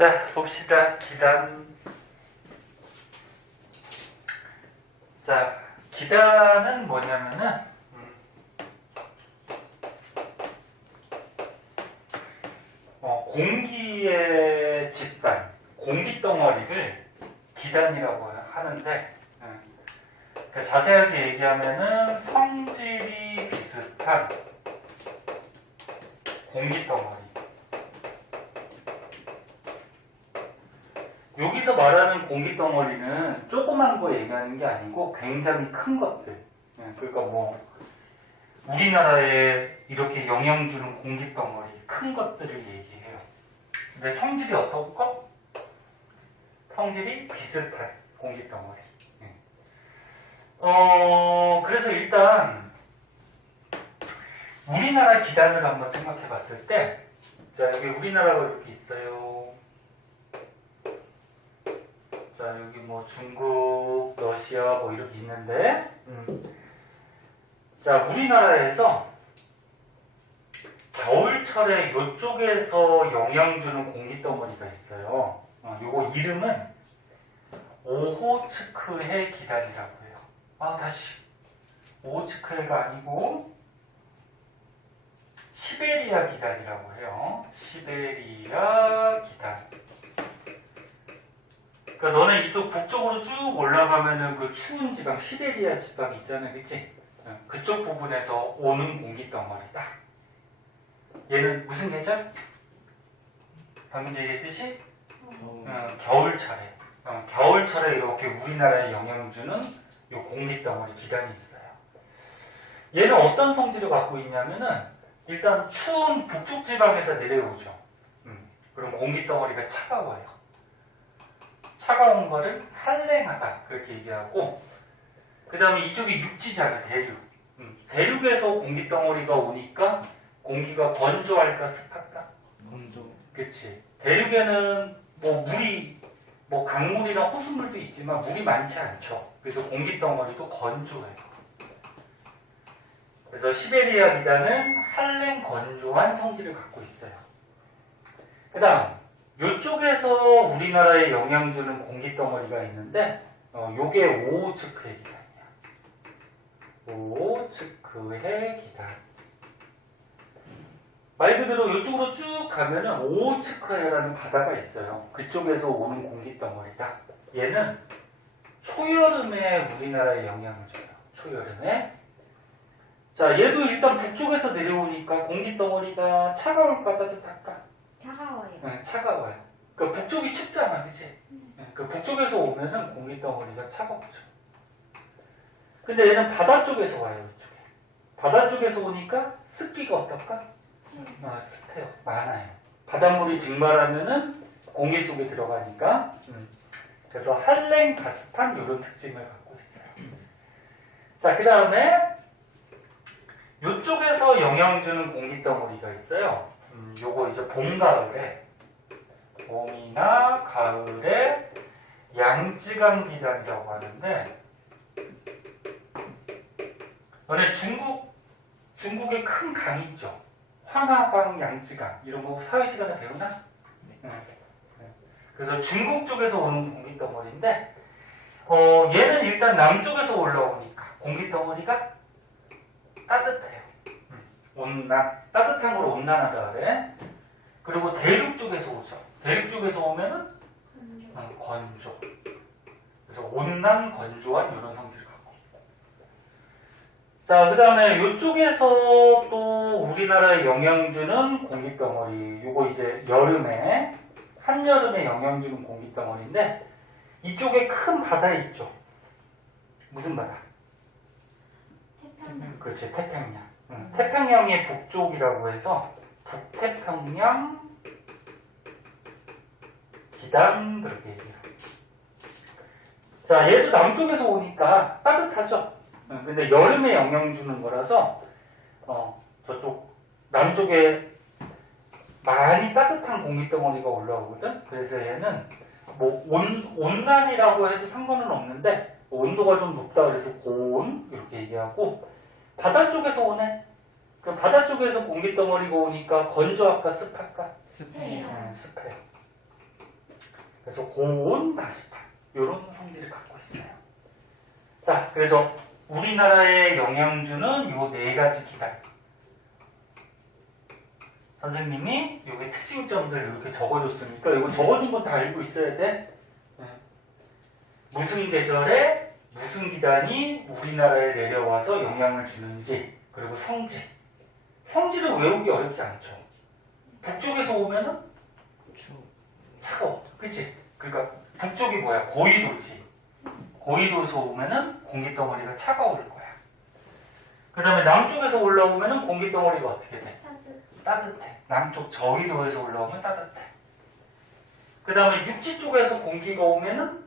자, 봅시다. 기단. 자, 기단은 뭐냐면은, 공기의 집단, 공기 덩어리를 기단이라고 하는데, 그러니까 자세하게 얘기하면은 성질이 비슷한 공기 덩어리. 여기서 말하는 공기 덩어리는 조그만 거 얘기하는 게 아니고 굉장히 큰 것들. 그러니까 뭐 우리나라에 이렇게 영향 주는 공기 덩어리, 큰 것들을 얘기해요. 근데 성질이 어떻고? 성질이 비슷한 공기 덩어리. 그래서 일단 우리나라 기단을 한번 생각해 봤을 때, 자, 여기 우리나라가 이렇게 있어요. 자, 여기 뭐 중국, 러시아 뭐 이렇게 있는데, 자, 우리나라에서 겨울철에 이쪽에서 영향 주는 공기 덩어리가 있어요. 요거 이름은 오호츠크해 기단이라고 해요. 다시. 오호츠크해가 아니고 시베리아 기단이라고 해요. 시베리아 기단. 그러니까 너네 이쪽 북쪽으로 쭉 올라가면은 그 추운 지방, 시베리아 지방이 있잖아요. 그치? 그쪽 부분에서 오는 공기 덩어리다. 얘는 무슨 계절? 방금 얘기했듯이 겨울철에. 겨울철에 이렇게 우리나라에 영향을 주는 이 공기 덩어리 기단이 있어요. 얘는 어떤 성질을 갖고 있냐면은 일단 추운 북쪽 지방에서 내려오죠. 그럼 공기 덩어리가 차가워요. 차가운 거를 한랭하다 그렇게 얘기하고, 그 다음에 이쪽이 육지잖아. 대륙. 대륙에서 공기 덩어리가 오니까 공기가 건조할까 습할까? 건조. 그치. 대륙에는 뭐 물이 뭐 강물이나 호수물도 있지만 물이 많지 않죠. 그래서 공기 덩어리도 건조해요. 그래서 시베리아 기단은 한랭 건조한 성질을 갖고 있어요. 그 다음 이쪽에서 우리나라에 영향 주는 공기 덩어리가 있는데, 요게 오호츠크해 기단이야. 오호츠크해 기단. 말 그대로 이쪽으로 쭉 가면은 오호츠크해라는 바다가 있어요. 그쪽에서 오는 공기 덩어리다. 얘는 초여름에 우리나라에 영향을 줘요. 초여름에. 자, 얘도 일단 북쪽에서 내려오니까 공기 덩어리가 차가울까 따뜻할까? 차가워요. 차가워요. 그러니까 북쪽이 춥잖아, 그치? 그러니까 북쪽에서 오면은 공기 덩어리가 차갑죠. 근데 얘는 바다 쪽에서 와요, 이쪽에. 바다 쪽에서 오니까 습기가 어떨까? 습해요. 많아요. 바닷물이 증발하면은 공기 속에 들어가니까. 그래서 한랭 가습한 이런 특징을 갖고 있어요. 자, 그 다음에 이쪽에서 영향 주는 공기 덩어리가 있어요. 요거 이제 봄, 가을에, 봄이나 가을에 양쯔강 기단이라고 하는데, 너네 중국에 큰 강이 있죠? 황하강, 양쯔강 이런 거 사회 시간에 배우나? 네. 그래서 중국 쪽에서 오는 공기 덩어리인데, 얘는 일단 남쪽에서 올라오니까 공기 덩어리가 따뜻해요. 따뜻한 걸 온난하다 그래. 그리고 대륙 쪽에서 오죠. 대륙 쪽에서 오면은 건조. 그래서 온난 건조한 이런 성질을 갖고 있고. 자, 그 다음에 이쪽에서 또 우리나라에 영향 주는 공기 덩어리. 요거 이제 여름에, 한여름에 영향 주는 공기 덩어리인데, 이쪽에 큰 바다 있죠. 무슨 바다? 태평양. 그렇지, 태평양. 태평양의 북쪽이라고 해서 북태평양 기단 그렇게 얘기해요. 자, 얘도 남쪽에서 오니까 따뜻하죠. 근데 여름에 영향 주는 거라서 저쪽 남쪽에 많이 따뜻한 공기 덩어리가 올라오거든. 그래서 얘는 뭐 온난이라고 해도 상관은 없는데 온도가 좀 높다 그래서 고온 이렇게 얘기하고, 바다 쪽에서 오네. 그 바다 쪽에서 공기 덩어리가 오니까 건조할까 습할까? 습해요. 습해요. 그래서 고온, 나스파 이런 성질을 갖고 있어요. 자, 그래서 우리나라의 영양주는 요 네 가지 기단. 선생님이 여기 특징점들 이렇게 적어줬으니까 이거 적어준 건 다 알고 있어야 돼. 무슨 계절에 무슨 기단이 우리나라에 내려와서 영향을 주는지, 그리고 성질. 성질은 외우기 어렵지 않죠. 북쪽에서 오면은 차가워. 그치? 그러니까 북쪽이 뭐야? 고위도지. 고위도에서 오면은 공기덩어리가 차가울 거야. 그 다음에 남쪽에서 올라오면은 공기덩어리가 어떻게 돼? 따뜻해. 남쪽 저위도에서 올라오면 따뜻해. 그 다음에 육지 쪽에서 공기가 오면은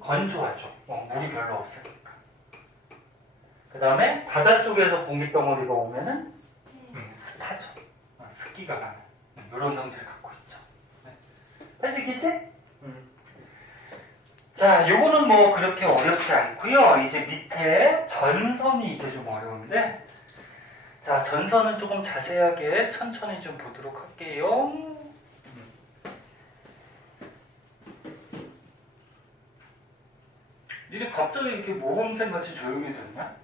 건조하죠. 물이 별로 없으니까. 그 다음에 바다 쪽에서 공기덩어리가 오면은 습하죠. 습기가 많은 이런 성질을 갖고 있죠. 할 수 있겠지? 자, 요거는 뭐 그렇게 어렵지 않고요. 이제 밑에 전선이 이제 좀 어려운데, 자, 전선은 조금 자세하게 천천히 좀 보도록 할게요. 니네 갑자기 이렇게 모범생 같이 조용해졌냐?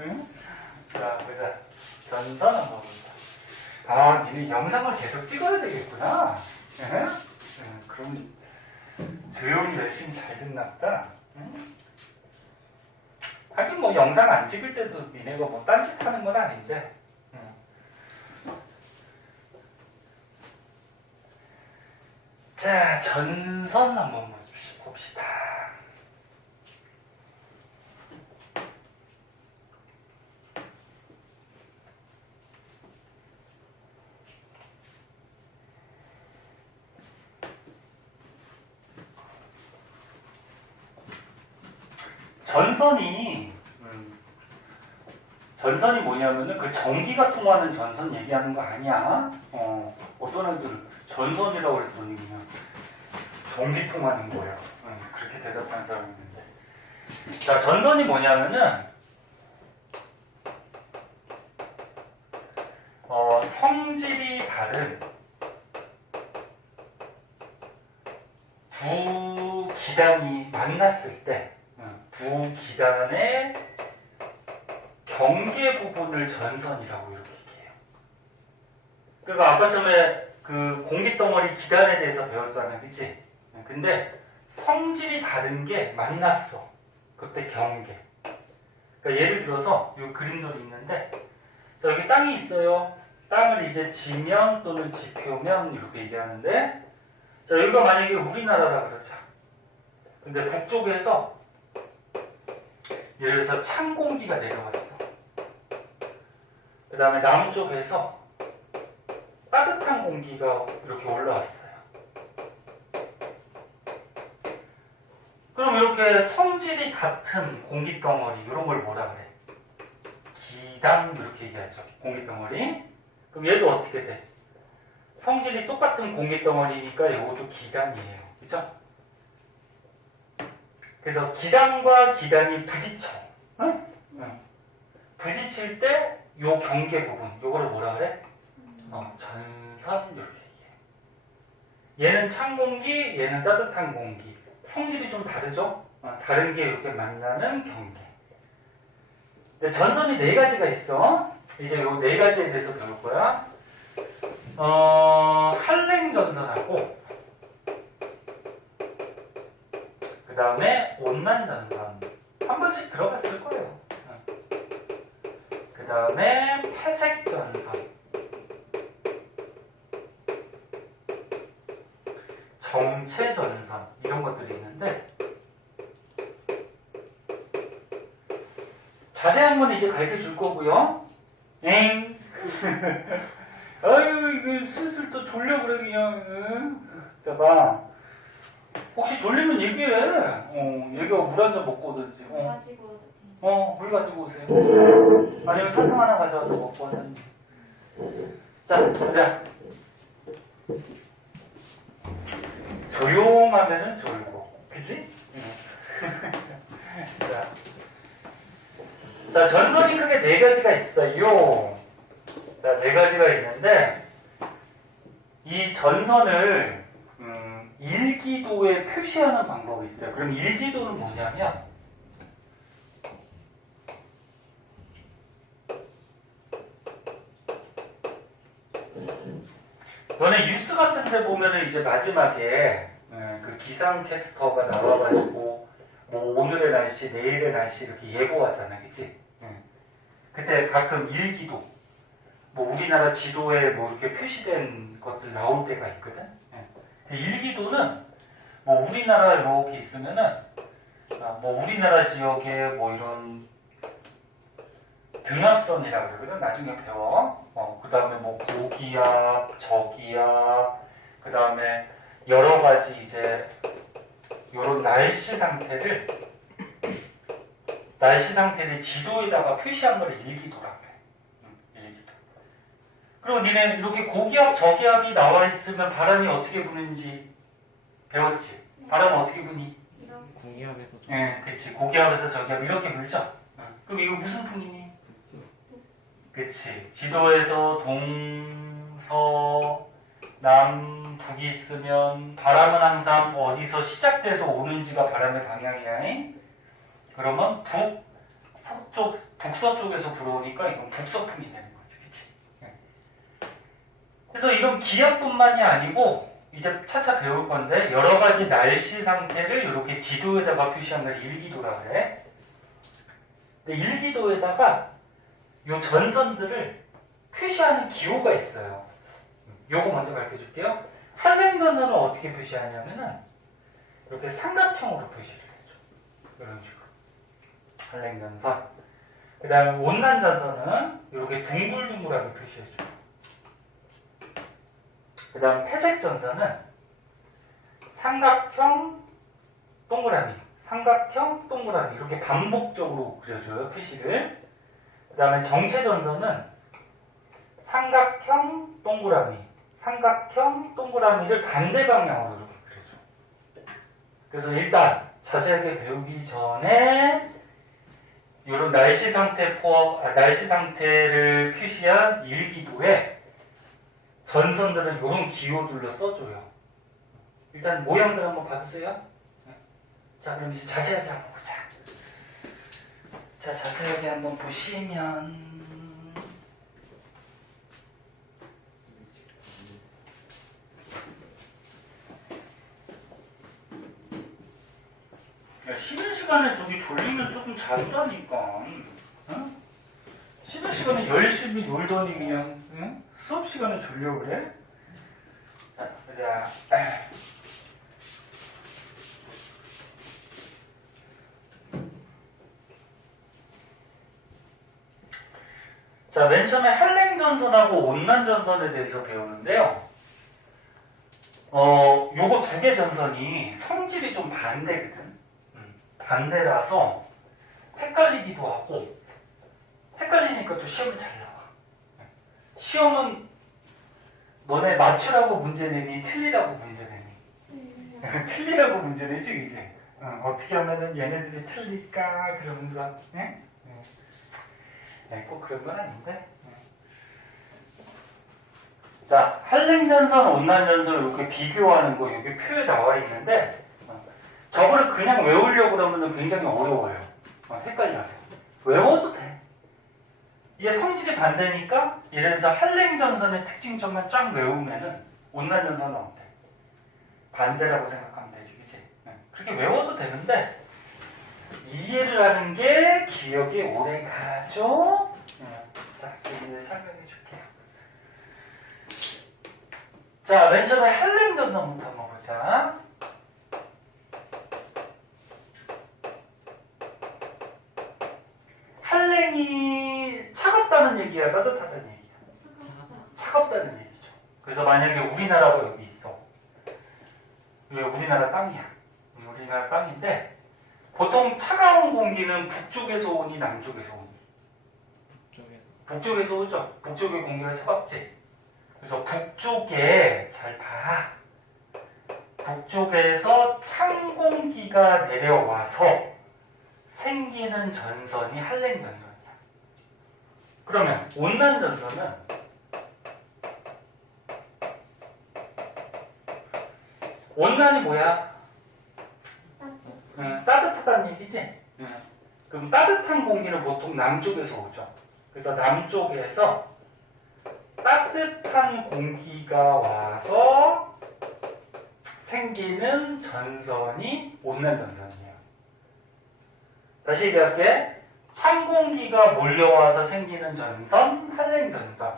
응? 자, 보자. 전선 한번 보자. 아, 니네 영상을 계속 찍어야 되겠구나. 응? 응, 그럼 조용히 열심히 잘 듣나 보다. 응? 하긴 뭐 영상 안 찍을 때도 니네가 뭐 딴짓 하는 건 아닌데. 응. 자, 전선 한번 봅시다. 전선이 뭐냐면은 그 전기가 통하는 전선 얘기하는 거 아니야. 어떤 애들 전선이라고 그랬더니 그냥 전기 통하는 거예요. 그렇게 대답하는 사람이 있는데. 자, 전선이 뭐냐면은 성질이 다른 두 기단이 만났을 때 두 기단의 경계 부분을 전선이라고 이렇게 얘기해요. 그러니까 아까 전에 그 공기덩어리 기단에 대해서 배웠잖아요. 그치? 근데 성질이 다른 게 만났어. 그때 경계. 그러니까 예를 들어서 이 그림들이 있는데, 자, 여기 땅이 있어요. 땅을 이제 지면 또는 지표면 이렇게 얘기하는데, 자, 여기가 만약에 우리나라라 그러자. 근데 북쪽에서 예를 들어서 찬 공기가 내려왔어. 그 다음에 남쪽에서 따뜻한 공기가 이렇게 올라왔어요. 그럼 이렇게 성질이 같은 공기덩어리, 이런 걸 뭐라 그래? 기단, 이렇게 얘기하죠. 공기덩어리. 그럼 얘도 어떻게 돼? 성질이 똑같은 공기덩어리니까 이것도 기단이에요. 그죠? 그래서 기단과 기단이 부딪혀. 응? 부딪힐 때 요 경계 부분, 요거를 뭐라 그래? 전선, 이렇게 얘기해. 얘는 찬 공기, 얘는 따뜻한 공기. 성질이 좀 다르죠? 다른 게 이렇게 만나는 경계. 근데 전선이 네 가지가 있어. 이제 요 네 가지에 대해서 배울 거야. 한랭전선하고, 그 다음에 온난전선. 한 번씩 들어봤을 거예요. 그 다음에 회색전선, 정체전선, 이런 것들이 있는데, 자세한 건 이제 가르쳐 줄 거고요. 엥. 아유, 이거 슬슬 또 졸려 그래, 그냥. 자, 봐. 혹시 졸리면 얘기해. 얘가 물 한 잔 먹고 오든지. 물 가지고 오세요. 아니면 사탕 하나 가져와서 먹고 하든지. 자, 보자. 조용하면은 졸고. 그지? 자, 전선이 크게 네 가지가 있어요. 자, 네 가지가 있는데, 이 전선을, 일기도에 표시하는 방법이 있어요. 그럼 일기도는 뭐냐면 너네 뉴스 같은 데 보면은 이제 마지막에 그 기상캐스터가 나와가지고 뭐 오늘의 날씨, 내일의 날씨 이렇게 예보하잖아, 그치? 그때 가끔 일기도 뭐 우리나라 지도에 뭐 이렇게 표시된 것들 나올 때가 있거든. 일기도는 뭐 우리나라 이렇게 있으면은 뭐 우리나라 지역에 뭐 이런 등압선이라고 그러거든. 나중에 배워. 그 다음에 뭐 고기압, 저기압, 그 다음에 여러 가지 이제 이런 날씨 상태를 지도에다가 표시한 걸 일기도라고 해. 일기도. 그리고 니네 이렇게 고기압, 저기압이 나와 있으면 바람이 어떻게 부는지 배웠지? 바람은 어떻게 부니? 고기압에서 네, 그렇지. 고기압에서 저기압 이렇게 불죠? 그럼 이거 무슨 풍이니? 그치. 지도에서 남, 북이 있으면 바람은 항상 어디서 시작돼서 오는지가 바람의 방향이야. 그러면 북서쪽에서 불어오니까 이건 북서풍이 되는 거지. 그치? 그래서 이건 기압뿐만이 아니고 이제 차차 배울 건데 여러 가지 날씨 상태를 이렇게 지도에다가 표시한 걸 일기도라고 그래. 근데 일기도에다가 이 전선들을 표시하는 기호가 있어요. 요거 먼저 가르쳐 줄게요. 한랭전선은 어떻게 표시하냐면은 이렇게 삼각형으로 표시를 해줘. 이런 식으로. 한랭전선. 그 다음에 온난전선은 이렇게 둥글둥글하게 표시해줘. 그 다음 회색전선은 삼각형, 동그라미, 삼각형, 동그라미 이렇게 반복적으로 그려줘요. 표시를. 그 다음에 정체전선은 삼각형, 동그라미, 삼각형, 동그라미를 반대 방향으로 이렇게 그려줘. 그래서 일단 자세하게 배우기 전에 이런 날씨 상태를 표시한 일기도에 전선들은 이런 기호들로 써줘요. 일단 모양들 한번 봐주세요. 자, 그럼 이제 자세하게 한번 보자. 자, 자세하게 한번 보시면 야, 쉬는 시간에 저기 졸리면 조금 자주라니까. 응? 쉬는 시간에 열심히 놀더니 그냥 응? 수업 시간에 졸려 그래? 자, 보자. 자, 맨 처음에 한랭전선하고 온난전선에 대해서 배우는데요. 요거 두 개 전선이 성질이 좀 반대거든. 반대라서 헷갈리기도 하고, 헷갈리니까 또 시험이 잘 나와. 시험은 너네 맞추라고 문제 내니, 틀리라고 문제 내니? 틀리라고 문제 내지, 그지? 어떻게 하면은 얘네들이 틀릴까? 그러면서, 네? 네, 꼭 그런 건 아닌데. 자, 한랭전선, 온난전선을 이렇게 비교하는 거 여기 표에 나와 있는데 저거를 그냥 외우려고 그러면 굉장히 어려워요. 헷갈려서. 외워도 돼. 이게 성질이 반대니까 예를 들어서 한랭전선의 특징점만 쫙 외우면은 온난전선은 어때? 반대라고 생각하면 되지, 그치? 그렇게 외워도 되는데 이해를 하는 게 기억이 오래 가죠? 자, 이제 설명해 줄게요. 자, 맨 처음에 한랭전선부터 한번 보자. 한랭이 차갑다는 얘기야, 따뜻하다는 얘기야? 차갑다는 얘기죠. 그래서 만약에 우리나라가 여기 있어. 왜 우리나라 땅이야? 우리나라 땅인데 보통 차가운 공기는 북쪽에서 오니 남쪽에서 오니? 북쪽에서 오죠. 북쪽의 공기가 차갑지. 그래서 북쪽에 잘 봐. 북쪽에서 찬 공기가 내려와서 생기는 전선이 한랭전선이야. 그러면 온난전선은 온난이 뭐야? 따뜻하다는 얘기지? 그럼 따뜻한 공기는 보통 남쪽에서 오죠. 그래서 남쪽에서 따뜻한 공기가 와서 생기는 전선이 온난 전선이에요. 다시 얘기할게. 찬 공기가 몰려와서 생기는 전선, 한랭 전선.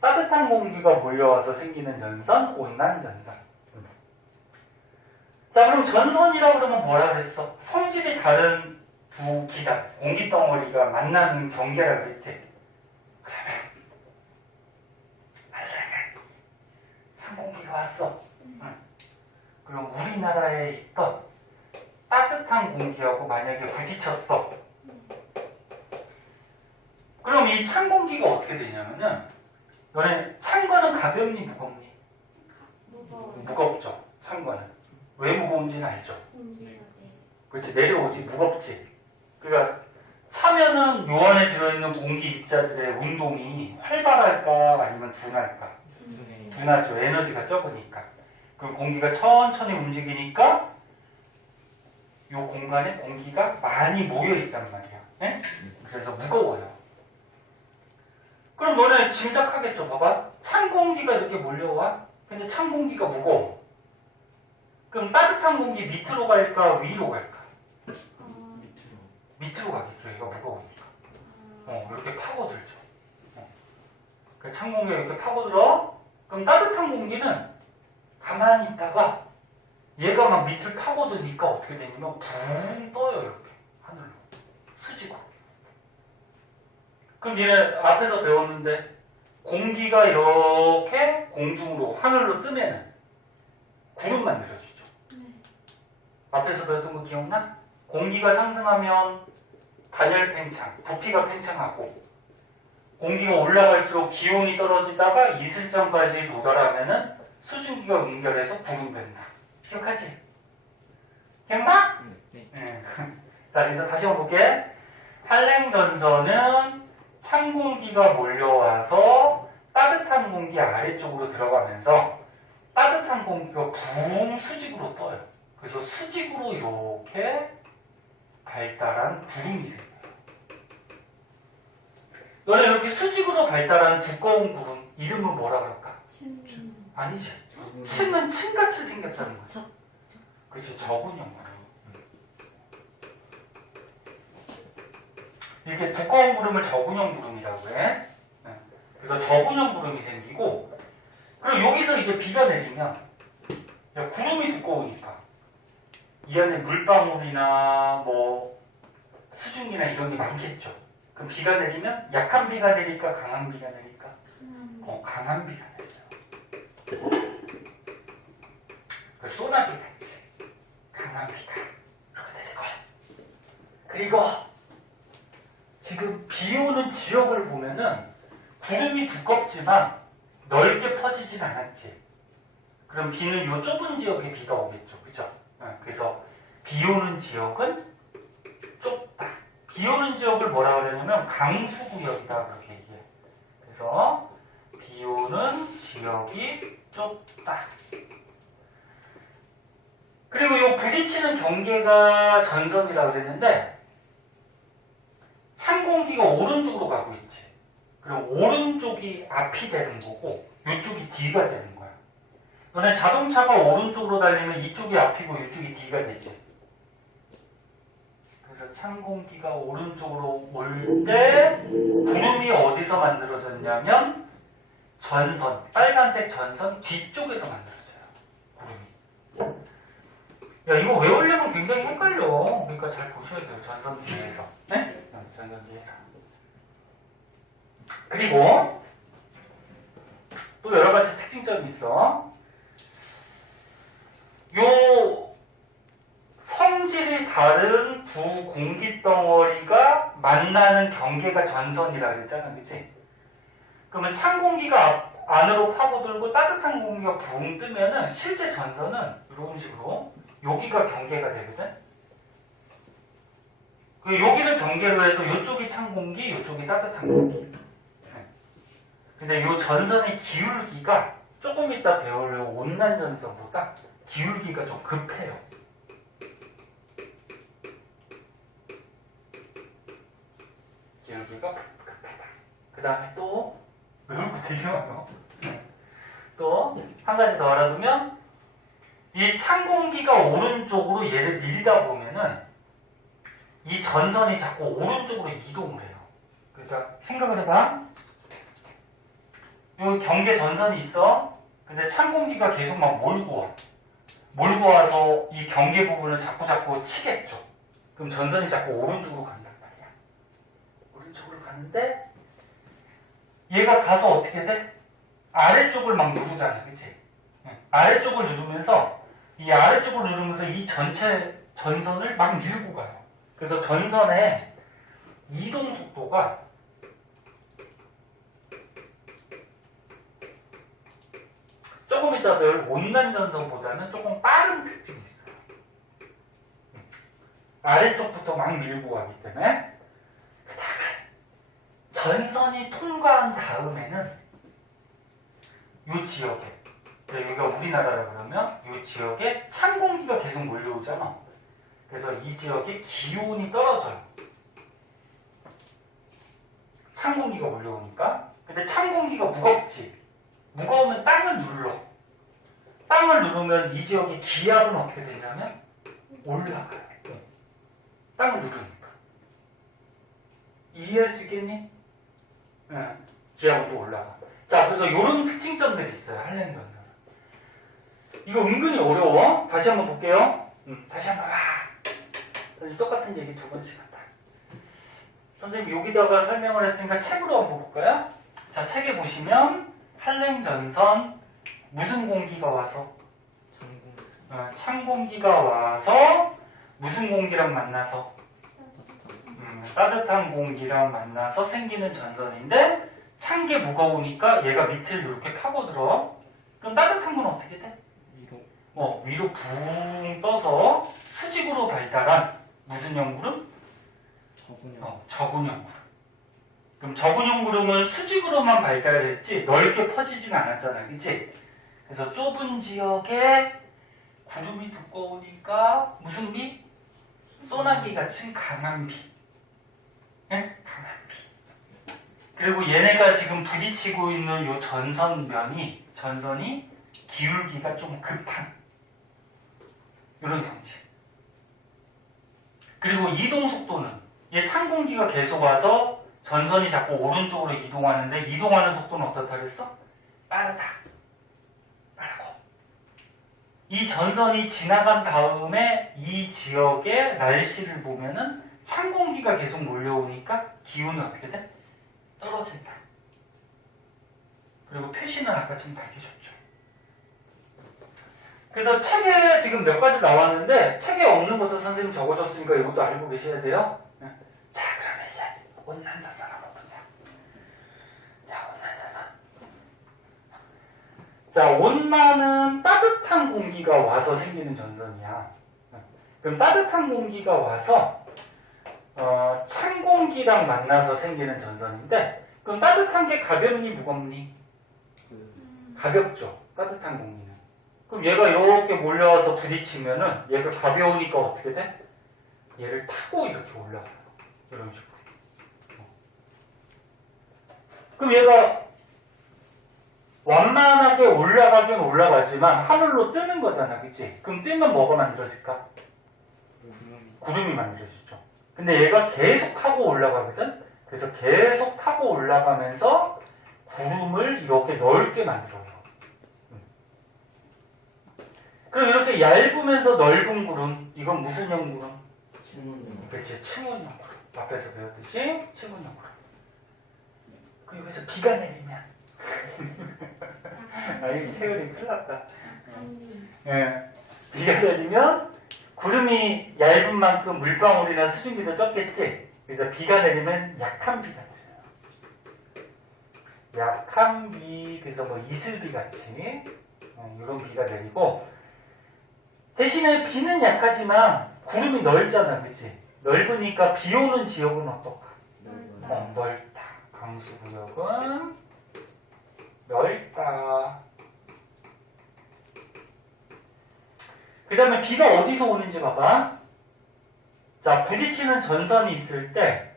따뜻한 공기가 몰려와서 생기는 전선, 온난 전선. 자, 그럼 전선이라고 그러면 뭐라 그랬어? 성질이 다른 두 기단, 공기 덩어리가 만나는 경계라 그랬지? 그러면 만약에 찬 공기가 왔어. 그럼 우리나라에 있던 따뜻한 공기하고 만약에 부딪혔어. 그럼 이 찬 공기가 어떻게 되냐면은, 너네 찬 거는 가볍니 무겁니? 무겁죠. 찬 거는. 왜 무거운지는 알죠? 그렇지, 내려오지. 무겁지. 그러니까 차면은 요 안에 들어있는 공기 입자들의 운동이 활발할까 아니면 둔할까? 둔하죠. 에너지가 적으니까. 그럼 공기가 천천히 움직이니까 요 공간에 공기가 많이 모여있단 말이야. 네? 그래서 무거워요. 그럼 너네 짐작하겠죠. 봐봐. 찬 공기가 이렇게 몰려와. 근데 찬 공기가 무거워. 그럼 따뜻한 공기 밑으로 갈까 위로 갈까? 밑으로 가겠죠. 얘가 무거우니까. 이렇게 파고들죠. 그 찬 공기가 이렇게 파고들어. 그럼 따뜻한 공기는 가만히 있다가 얘가 막 밑을 파고드니까 어떻게 되냐면 붕 떠요. 이렇게 하늘로. 수직으로. 그럼 얘네 앞에서 배웠는데 공기가 이렇게 공중으로 하늘로 뜨면은 구름 만들어지죠. 앞에서 배웠던 거 기억나? 공기가 상승하면 단열 팽창, 부피가 팽창하고 공기가 올라갈수록 기온이 떨어지다가 이슬점까지 도달하면은 수증기가 응결해서 구름 된다. 기억하지? 기억나? 네. 자, 그래서 다시 한번 볼게. 한랭전선은 찬 공기가 몰려와서 따뜻한 공기 아래쪽으로 들어가면서 따뜻한 공기가 붕 수직으로 떠요. 그래서 수직으로 이렇게 발달한 구름이 생겨요. 너네 이렇게 수직으로 발달한 두꺼운 구름 이름은 뭐라 그럴까? 아니지. 층은 층같이 생겼다는 거죠. 그렇죠. 저분형 구름. 이렇게 두꺼운 구름을 저분형 구름이라고 해. 그래서 저분형 구름이 생기고, 그리고 여기서 이제 비가 내리면 구름이 두꺼우니까 이 안에 물방울이나 뭐 수증기나 이런 게 많겠죠. 그럼 비가 내리면 약한 비가 내릴까 강한 비가 내릴까? 강한 비가 내려요. 그 소나기 같이 강한 비가 이렇게 내릴 거야. 그리고 지금 비 오는 지역을 보면은 구름이 두껍지만 넓게 퍼지진 않았지. 그럼 비는 요 좁은 지역에 비가 오겠죠. 그죠? 그래서 비 오는 지역은 좁다. 비 오는 지역을 뭐라 그러냐면 강수구역이다. 그렇게 얘기해. 그래서 비 오는 지역이 좁다. 그리고 요 부딪히는 경계가 전선이라고 그랬는데 찬 공기가 오른쪽으로 가고 있지. 그럼 오른쪽이 앞이 되는 거고 이쪽이 뒤가 되는 거야. 너네 자동차가 오른쪽으로 달리면 이쪽이 앞이고 이쪽이 뒤가 되지. 그래서 찬 공기가 오른쪽으로 올 때 구름이 어디서 만들어졌냐면 전선, 빨간색 전선 뒤쪽에서 만들어져요. 구름이. 야, 이거 외우려면 굉장히 헷갈려. 그러니까 잘 보셔야 돼요. 전선 뒤에서. 네? 전선 뒤에서. 그리고 또 여러 가지 특징점이 있어. 요 성질이 다른 두 공기덩어리가 만나는 경계가 전선이라 그랬잖아. 그치? 그러면 찬 공기가 안으로 파고들고 따뜻한 공기가 붕 뜨면은 실제 전선은 이런 식으로 여기가 경계가 되거든? 여기를 경계로 해서 이쪽이 찬 공기, 이쪽이 따뜻한 공기. 근데 이 전선의 기울기가 조금 이따 배울 온난 전선보다 기울기가 좀 급해요. 기울기가 급하다. 그 다음에 또 이런 거 되게 많아요. 또 한 가지 더 알아두면 이 찬 공기가 오른쪽으로 얘를 밀다 보면은 이 전선이 자꾸 오른쪽으로 이동을 해요. 그러니까 생각을 해봐. 여기 경계 전선이 있어. 근데 찬 공기가 계속 막 몰고 와. 몰고 와서 이 경계 부분을 자꾸 치겠죠. 그럼 전선이 자꾸 오른쪽으로 간단 말이야. 오른쪽으로 가는데 얘가 가서 어떻게 돼? 아래쪽을 막 누르잖아. 그치? 아래쪽을 누르면서 이 아래쪽을 누르면서 이 전체 전선을 막 밀고 가요. 그래서 전선의 이동 속도가 조금 이따 별 온난 전선보다는 조금 빠른 특징이 있어요. 아래쪽부터 막 밀고 가기 때문에. 그 다음에 전선이 통과한 다음에는 이 지역에, 여기가 우리나라라 그러면 이 지역에 찬 공기가 계속 몰려오잖아. 그래서 이 지역에 기온이 떨어져요. 찬 공기가 몰려오니까. 근데 찬 공기가 무겁지. 무거우면 땅을 눌러. 땅을 누르면 이 지역의 기압은 어떻게 되냐면 올라가요. 땅을 누르니까. 이해할 수 있겠니? 네. 기압은 또 올라가. 자, 그래서 이런 특징점들이 있어요. 할렌 변선. 이거 은근히 어려워. 다시 한번 볼게요. 다시 한번 봐. 똑같은 얘기 두 번씩 한다. 선생님 여기다가 설명을 했으니까 책으로 한번 볼까요? 자, 책에 보시면 할렌 전선 무슨 공기가 와서? 찬 공기가 와서 무슨 공기랑 만나서? 따뜻한 공기랑 만나서 생기는 전선인데 찬 게 무거우니까 얘가 밑을 이렇게 파고들어. 그럼 따뜻한 건 어떻게 돼? 위로 붕 떠서 수직으로 발달한 무슨 형구름? 저군형 구름. 그럼 저군형 구름은 수직으로만 발달했지 넓게 퍼지진 않았잖아. 그치? 그래서 좁은 지역에 구름이 두꺼우니까 무슨 비? 소나기 같은 강한 비. 네? 강한 비. 그리고 얘네가 지금 부딪히고 있는 요 전선이 기울기가 좀 급한 이런 상태. 그리고 이동 속도는 얘 찬 공기가 계속 와서 전선이 자꾸 오른쪽으로 이동하는데 이동하는 속도는 어떻다 그랬어? 빠르다. 빠르고. 이 전선이 지나간 다음에 이 지역의 날씨를 보면은 찬 공기가 계속 몰려오니까 기온은 어떻게 돼? 떨어진다. 그리고 표시는 아까 좀 밝혀줬죠. 그래서 책에 지금 몇 가지 나왔는데 책에 없는 것도 선생님 적어줬으니까 이것도 알고 계셔야 돼요. 자, 그러면 이제 온난자산 한번 보자. 자, 온난자산. 자, 온난은 따뜻한 공기가 와서 생기는 전선이야. 그럼 따뜻한 공기가 와서 찬 공기랑 만나서 생기는 전선인데, 그럼 따뜻한 게 가볍니 무겁니? 가볍죠. 따뜻한 공기는. 그럼 얘가 이렇게 몰려와서 부딪히면은 얘가 가벼우니까 어떻게 돼? 얘를 타고 이렇게 올라가요. 이런 식으로. 그럼 얘가 완만하게 올라가긴 올라가지만 하늘로 뜨는 거잖아. 그치? 그럼 뜨면 뭐가 만들어질까? 구름이 만들어지죠. 근데 얘가 계속 타고 올라가거든? 그래서 계속 타고 올라가면서 구름을 이렇게 넓게 만들어요. 그럼 이렇게 얇으면서 넓은 구름, 이건 무슨 형 구름? 그렇지, 층온형 구름. 앞에서 배웠듯이 층온형 구름. 그 여기서 비가 내리면 이 태연이 큰일 났다. 예, 비가 내리면 구름이 얇은 만큼 물방울이나 수증기도 적겠지. 그래서 비가 내리면 약한 비가 내려요. 약한 비, 그래서 뭐 이슬비 같이 이런 비가 내리고, 대신에 비는 약하지만 구름이 넓잖아, 그치? 넓으니까 비 오는 지역은 어떨까? 넓다. 강수구역은 넓다. 그 다음에 비가 어디서 오는지 봐봐. 자, 부딪히는 전선이 있을 때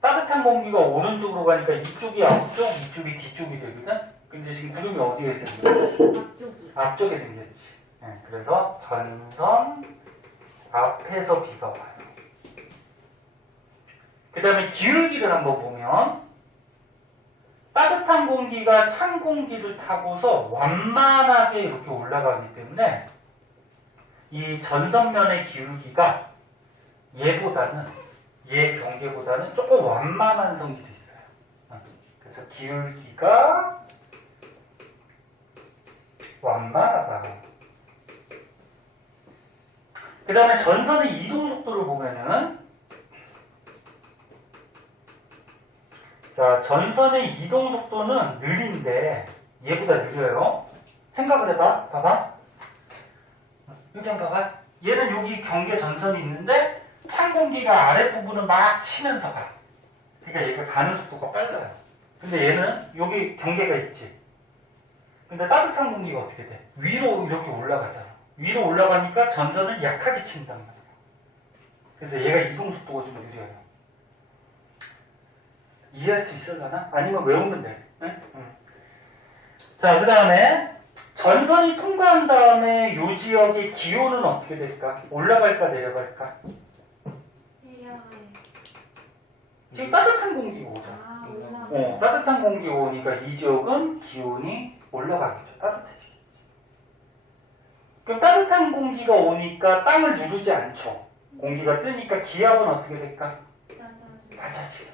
따뜻한 공기가 오른쪽으로 가니까 이쪽이 앞쪽, 이쪽이 뒤쪽이 되거든? 근데 지금 구름이 어디에 생겼지? 앞쪽에 생겼지. 네, 그래서 전선 앞에서 비가 와요. 그 다음에 기울기를 한번 보면 따뜻한 공기가 찬 공기를 타고서 완만하게 이렇게 올라가기 때문에 이 전선면의 기울기가 얘 경계보다는 조금 완만한 성질이 있어요. 그래서 기울기가 완만하다. 그 다음에 전선의 이동 속도를 보면은, 자, 전선의 이동 속도는 느린데 얘보다 느려요. 생각을 해봐. 봐봐. 여기 한번 봐봐. 얘는 여기 경계 전선이 있는데 찬 공기가 아랫부분을 막 치면서 가. 그러니까 얘가 가는 속도가 빨라요. 근데 얘는 여기 경계가 있지. 근데 따뜻한 공기가 어떻게 돼? 위로 이렇게 올라가잖아. 위로 올라가니까 전선을 약하게 친단 말이야. 그래서 얘가 이동 속도가 좀 느려요. 이해할 수 있을라나? 아니면 외우면 돼. 응? 자, 그 다음에 전선이 통과한 다음에 이 지역의 기온은 어떻게 될까? 올라갈까 내려갈까? 지금 따뜻한 공기가 오죠. 따뜻한 공기가 오니까 이 지역은 기온이 올라가겠죠. 따뜻해지겠죠. 그럼 따뜻한 공기가 오니까 땅을 누르지 않죠. 공기가 뜨니까 기압은 어떻게 될까? 낮아지겠죠.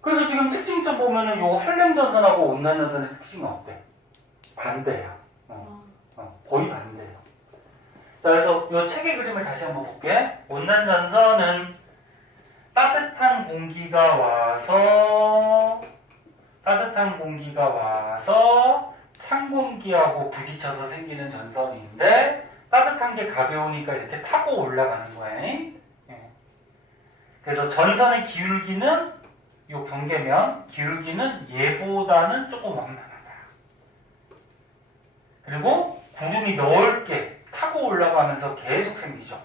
그래서 지금 특징점 보면은 요 한랭전선하고 온난전선의 특징은 어때? 반대야. 거의 반대야. 자, 그래서 요 책의 그림을 다시 한번 볼게. 온난전선은 따뜻한 공기가 와서 찬 공기하고 부딪혀서 생기는 전선인데 따뜻한 게 가벼우니까 이렇게 타고 올라가는 거예요. 그래서 전선의 기울기는 요 경계면 기울기는 얘보다는 조금 완만하다. 그리고 구름이 넓게 타고 올라가면서 계속 생기죠.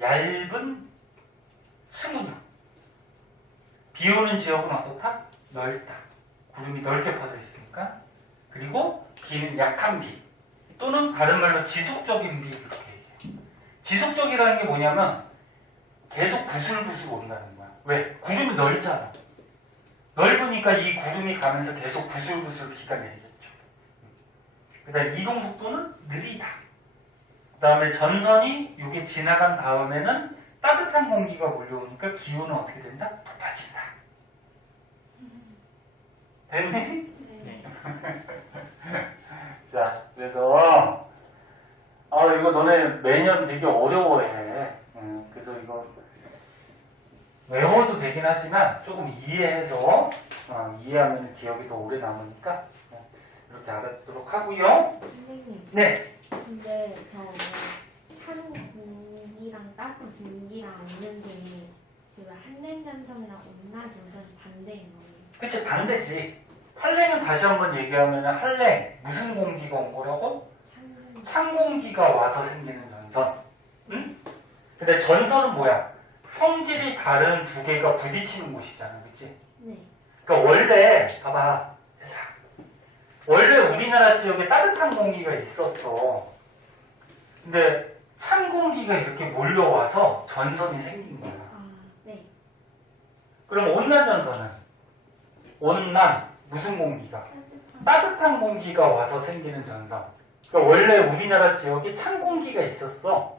얇은 승은형. 비 오는 지역은 어떻다? 넓다. 구름이 넓게 퍼져 있으니까. 그리고 비는 약한 비 또는 다른 말로 지속적인 비 이렇게 얘기해요. 지속적이라는 게 뭐냐면 계속 부슬부슬 온다는 거야. 왜? 구름이 넓잖아. 넓으니까 이 구름이 가면서 계속 부슬부슬 비가 내리겠죠. 그 다음에 이동 속도는 느리다. 그 다음에 전선이 이게 지나간 다음에는 따뜻한 공기가 몰려오니까 기온은 어떻게 된다? 높아진다. 됐니? 네. 자, 그래서 이거 너네 매년 되게 어려워해. 그래서 이거 외워도 되긴 하지만 조금 이해해서 이해하면 기억이 더 오래 남으니까 이렇게 알아듣도록 하고요. 선생님. 네. 근데 찬 공기랑 따뜻한 공기가 없는데 그 한랭전선이랑 온난전선 반대인 거예요. 그치, 반대지. 한랭은 다시 한번 얘기하면 한랭 무슨 공기가 온 거라고? 찬 공기가 와서 생기는 전선. 응? 근데 전선은 뭐야? 성질이 다른 두 개가 부딪히는 곳이잖아. 그치? 네. 그러니까 원래 봐봐. 원래 우리나라 지역에 따뜻한 공기가 있었어. 근데 찬 공기가 이렇게 몰려와서 전선이 생긴 거야. 네. 그럼 온난전선은? 온난 무슨 공기가? 따뜻한 공기가 와서 생기는 전선. 그러니까 원래 우리나라 지역에 찬 공기가 있었어.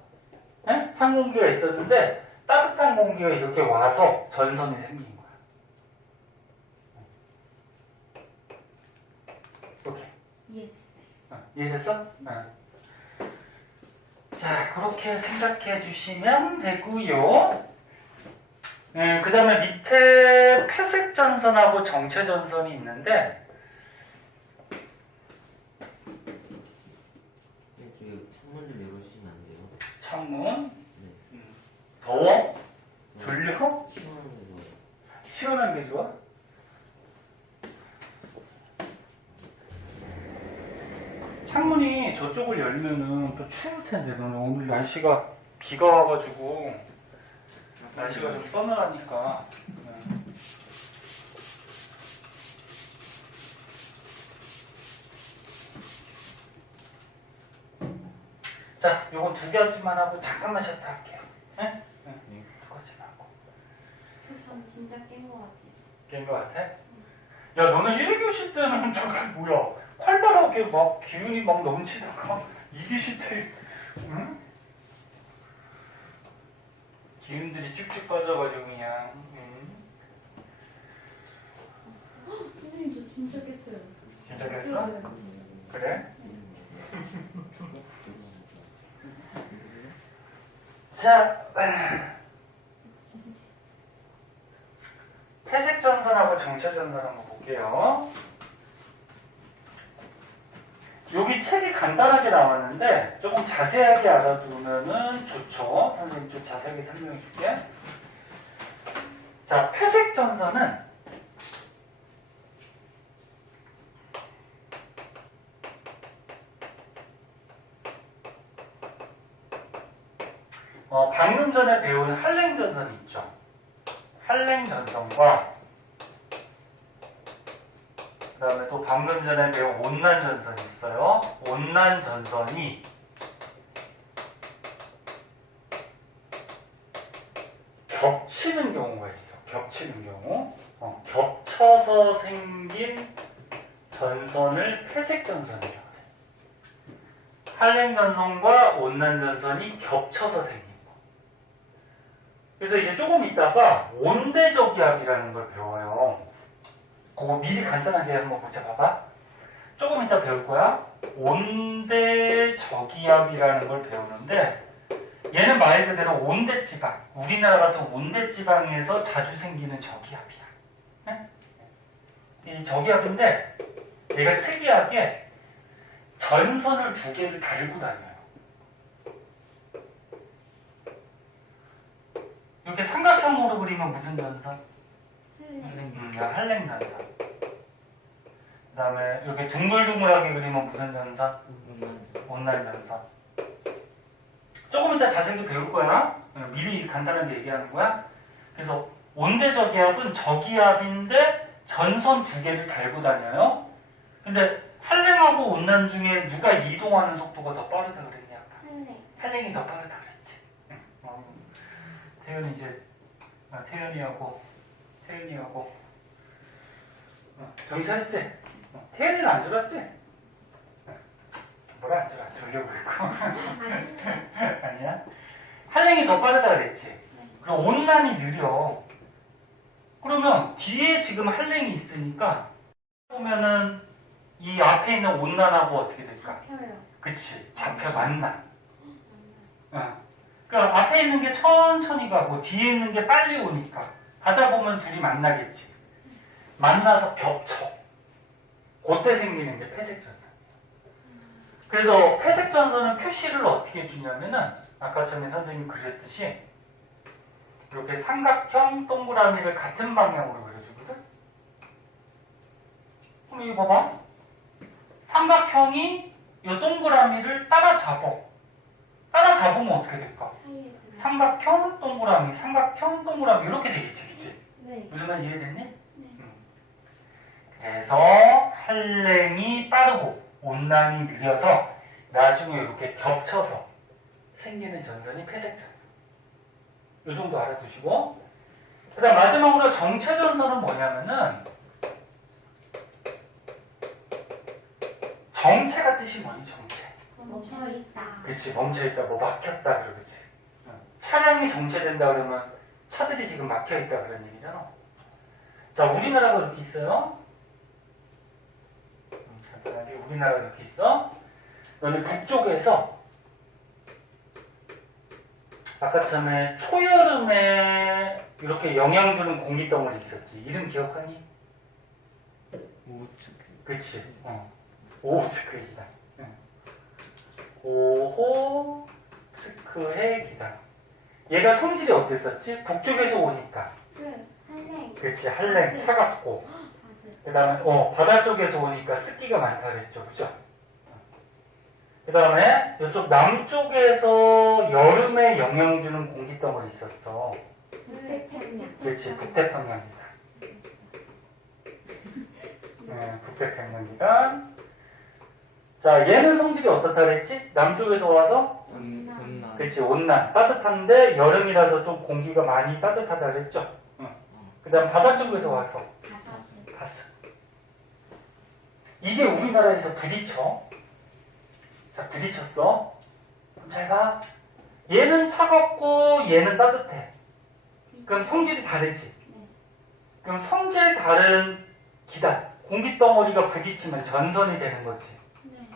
네? 찬 공기가 있었는데 따뜻한 공기가 이렇게 와서 전선이 생긴 거야. 오케이. 이해됐어요. 이해됐어? 자, 그렇게 생각해 주시면 되고요. 그 다음에 밑에 폐색 전선하고 정체 전선이 있는데 창문 좀 열어주시면 안 돼요? 창문. 네. 더워? 졸려? 시원한 게 좋아요. 시원한 게 좋아? 창문이 저쪽을 열면은 또 추울 텐데 너는 오늘 날씨가 비가 와가지고 날씨가 좀 서늘하니까. 자, 요거 두 가지만 하고 잠깐만 쉬었다 할게요. 네? 두 가지만 하고. 전 진짜 깬 것 같아요. 깬 거 같아? 야, 너는 1교시 때는 저기 뭐야? 활발하게 막 기운이 막 넘치다가 2교시 때, 응? 기운들이 쭉쭉 빠져가지고 그냥, 선생님 저 진짜 깼어요. 진짜 깼어? 그래? 자, 회색 전선하고 정체 전선 한번 볼게요. 여기 책이 간단하게 나왔는데 조금 자세하게 알아두면은 좋죠. 선생님 좀 자세하게 설명해 줄게. 자, 회색 전선은 방금 전에 배운 할랭 전선이 있죠. 할랭 전선과 그 다음에 또 방금 전에 배운 온난 전선이 있어요. 온난 전선이 겹치는 경우가 있어. 겹치는 경우. 겹쳐서 생긴 전선을 회색 전선이라고 해. 할랭 전선과 온난 전선이 겹쳐서 생긴 거. 그래서 이제 조금 있다가 온대저기압이라는 걸 배워요. 그거 미리 간단하게 한번 보자. 봐봐. 조금 이따 배울 거야. 온대저기압이라는 걸 배우는데 얘는 말 그대로 온대지방, 우리나라 같은 온대지방에서 자주 생기는 저기압이야. 네? 이 저기압인데 얘가 특이하게 전선을 두 개를 달고 다녀요. 이렇게 삼각형으로 그리면 무슨 전선? 할랭 전선. 그 다음에 이렇게 둥글둥글하게 그리면 무슨 전선? 온난 전선. 조금 이따 자세히 배울 거야. 미리 간단하게 얘기하는 거야. 그래서 온대저기압은 저기압인데 전선 두 개를 달고 다녀요. 근데 할랭하고 온난 중에 누가 이동하는 속도가 더 빠르다 그랬냐? 할랭이 더 빠르다 그랬지. 태연이 이제 태연이하고 정신 차렸지? 태연이는 안 졸았지? 뭐라 안 졸아? 졸려고 있고. 아니야? 할랭이 더 빠르다 그랬지? 그리고 온난이 느려. 그러면 뒤에 지금 할랭이 있으니까 보면은 이 앞에 있는 온난하고 어떻게 될까? 펴요. 그치? 잡혀 만나. 그러니까 앞에 있는 게 천천히 가고 뒤에 있는 게 빨리 오니까 가다 보면 둘이 만나겠지. 만나서 겹쳐. 그때 생기는 게 회색 전선. 그래서 회색 전선은 표시를 어떻게 해주냐면은 아까 전에 선생님이 그렸듯이 이렇게 삼각형 동그라미를 같은 방향으로 그려주거든. 그럼 이거 봐봐. 삼각형이 이 동그라미를 따라잡아. 따라잡으면 어떻게 될까? 삼각형 동그라미, 삼각형 동그라미 이렇게 되겠지, 그치? 네. 무슨 말 이해됐니? 네. 그래서 할랭이 빠르고 온난이 느려서 나중에 이렇게 겹쳐서 생기는 전선이 회색 전선. 이 정도 알아두시고, 그 다음 마지막으로 정체 전선은 뭐냐면은 정체가 뜻이 뭐니? 정체. 멈춰 있다. 그치, 멈춰있다, 뭐 막혔다 그러지. 차량이 정체된다 그러면 차들이 지금 막혀있다 그런 얘기잖아. 자, 우리나라가 이렇게 있어요. 간단하게 우리나라가 이렇게 있어. 너는 북쪽에서 아까 처음에 초여름에 이렇게 영향 주는 공기덩어리 있었지. 이름 기억하니? 오츠크. 그치. 오호츠크의 기단. 오호츠크의 기단. 얘가 성질이 어땠었지? 북쪽에서 오니까. 할랭. 그치, 할랭, 차갑고. 바스. 그 다음에, 바다 쪽에서 오니까 습기가 많다 그랬죠. 그죠? 그 다음에 이쪽 남쪽에서 여름에 영향 주는 공기덩어리 있었어. 북태평양. 그렇지, 북태평양이다. 네, 북태평양이다. 자, 얘는 성질이 어떻다 그랬지? 남쪽에서 와서? 온난. 그렇지, 온난. 따뜻한데 여름이라서 좀 공기가 많이 따뜻하다 그랬죠? 그 다음 바다 쪽에서 와서? 가사시. 가스. 이게 우리나라에서 부딪혀. 자, 부딪혔어. 그럼 잘 봐. 얘는 차갑고 얘는 따뜻해. 그럼 성질이 다르지. 네. 그럼 성질 다른 기단, 공기덩어리가 부딪히면 전선이 되는 거지. 네.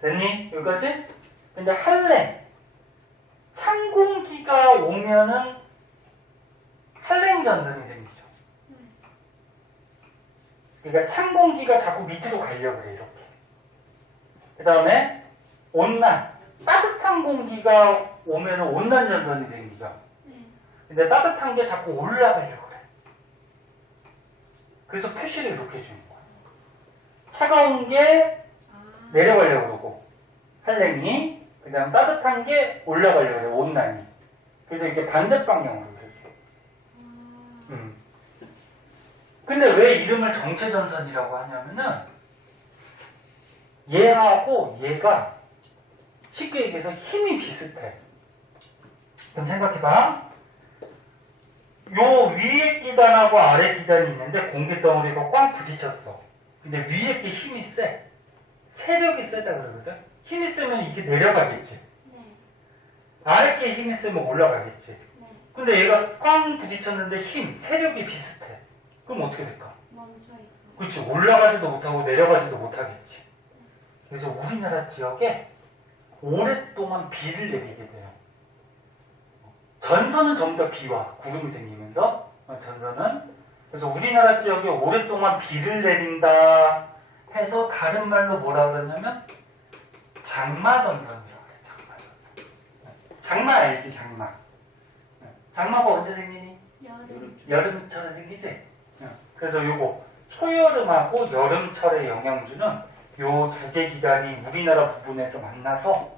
됐니? 여기까지? 근데 한랭, 찬 공기가 오면은 한랭 전선이 생기죠. 네. 그러니까 찬 공기가 자꾸 밑으로 가려고 그래, 이렇게. 그 다음에 온난, 따뜻한 공기가 오면은 온난 전선이 생기죠. 네. 근데 따뜻한 게 자꾸 올라가려고 그래. 그래서 표시를 이렇게 주는 거야. 차가운 게 아. 내려가려고 그러고, 한랭이, 그 다음 따뜻한 게 올라가려고 그래, 온난이. 그래서 이렇게 반대 방향으로 이렇게. 아. 근데 왜 이름을 정체전선이라고 하냐면은, 얘하고 얘가 쉽게 얘기해서 힘이 비슷해. 그럼 생각해봐. 요 위에 기단하고 아래 기단이 있는데 공기덩어리가 꽝 부딪혔어. 근데 위에 게 힘이 세. 세력이 세다 그러거든. 힘이 세면 이게 내려가겠지. 네. 아래 게 힘이 세면 올라가겠지. 네. 근데 얘가 꽝 부딪혔는데 힘, 세력이 비슷해. 그럼 어떻게 될까? 멈춰 있어. 그렇지. 올라가지도 못하고 내려가지도 못하겠지. 그래서 우리나라 지역에 오랫동안 비를 내리게 돼요. 전선은 전부 다 비와 구름이 생기면서 전선은 그래서 우리나라 지역에 오랫동안 비를 내린다 해서 다른 말로 뭐라 그러냐면 장마전선이라고 그래. 장마 알지? 장마. 장마가 언제 생기니? 여름. 여름철에 생기지? 그래서 요거 초여름하고 여름철에 영향 주는 요 두 개 기단이 우리나라 부분에서 만나서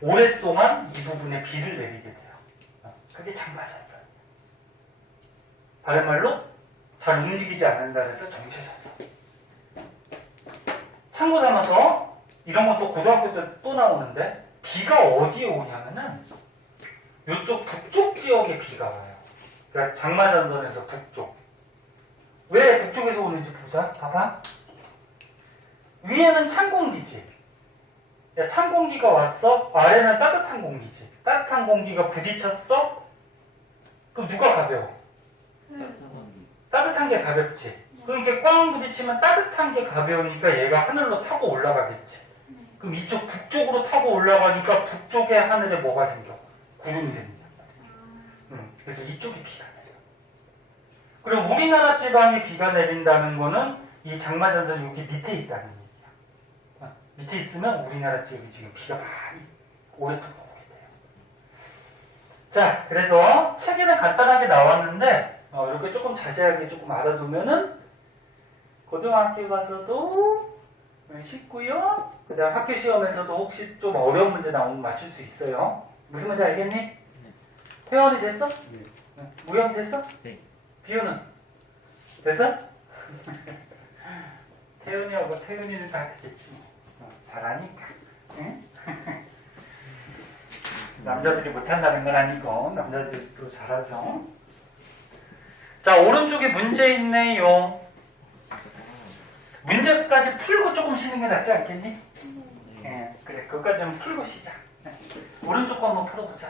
오랫동안 이 부분에 비를 내리게 돼요. 그게 장마전선. 다른 말로 잘 움직이지 않는다 해서 정체전선. 참고 삼아서 이런 것도 고등학교 때 또 나오는데 비가 어디에 오냐면은 이쪽 북쪽 지역에 비가 와요. 그러니까 장마전선에서 북쪽. 왜 북쪽에서 오는지 보자. 봐봐. 위에는 찬 공기지. 찬 공기가 왔어. 아래는 따뜻한 공기지. 따뜻한 공기가 부딪혔어. 그럼 누가 가벼워? 따뜻한 게 가볍지. 그럼 이렇게 꽝 부딪히면 따뜻한 게 가벼우니까 얘가 하늘로 타고 올라가겠지. 그럼 이쪽 북쪽으로 타고 올라가니까 북쪽의 하늘에 뭐가 생겨? 구름이 생긴단 말이야. 그래서 이쪽에 비가 내려. 그리고 우리나라 지방에 비가 내린다는 거는 이 장마전선이 여기 밑에 있다는 얘기야. 밑에 있으면 우리나라 지역이 지금 비가 많이 오랫동안 오게 돼요. 자, 그래서 책에는 간단하게 나왔는데 이렇게 조금 자세하게 조금 알아두면은 고등학교 가서도 쉽고요. 그 다음 학교 시험에서도 혹시 좀 어려운 문제 나오면 맞출 수 있어요. 무슨 문제 알겠니? 네. 태연이 됐어? 네. 우영이 됐어? 네. 비유는? 됐어? 태연이하고 태연이는 다 되겠지 뭐. 잘하니까. 응? 남자들이 못한다는 건 아니고 남자들도 잘하죠. 자, 오른쪽에 문제 있네요. 문제까지 풀고 조금 쉬는 게 낫지 않겠니? 네. 그래, 그것까지는 풀고 쉬자. 네. 오른쪽 거 한번 풀어보자.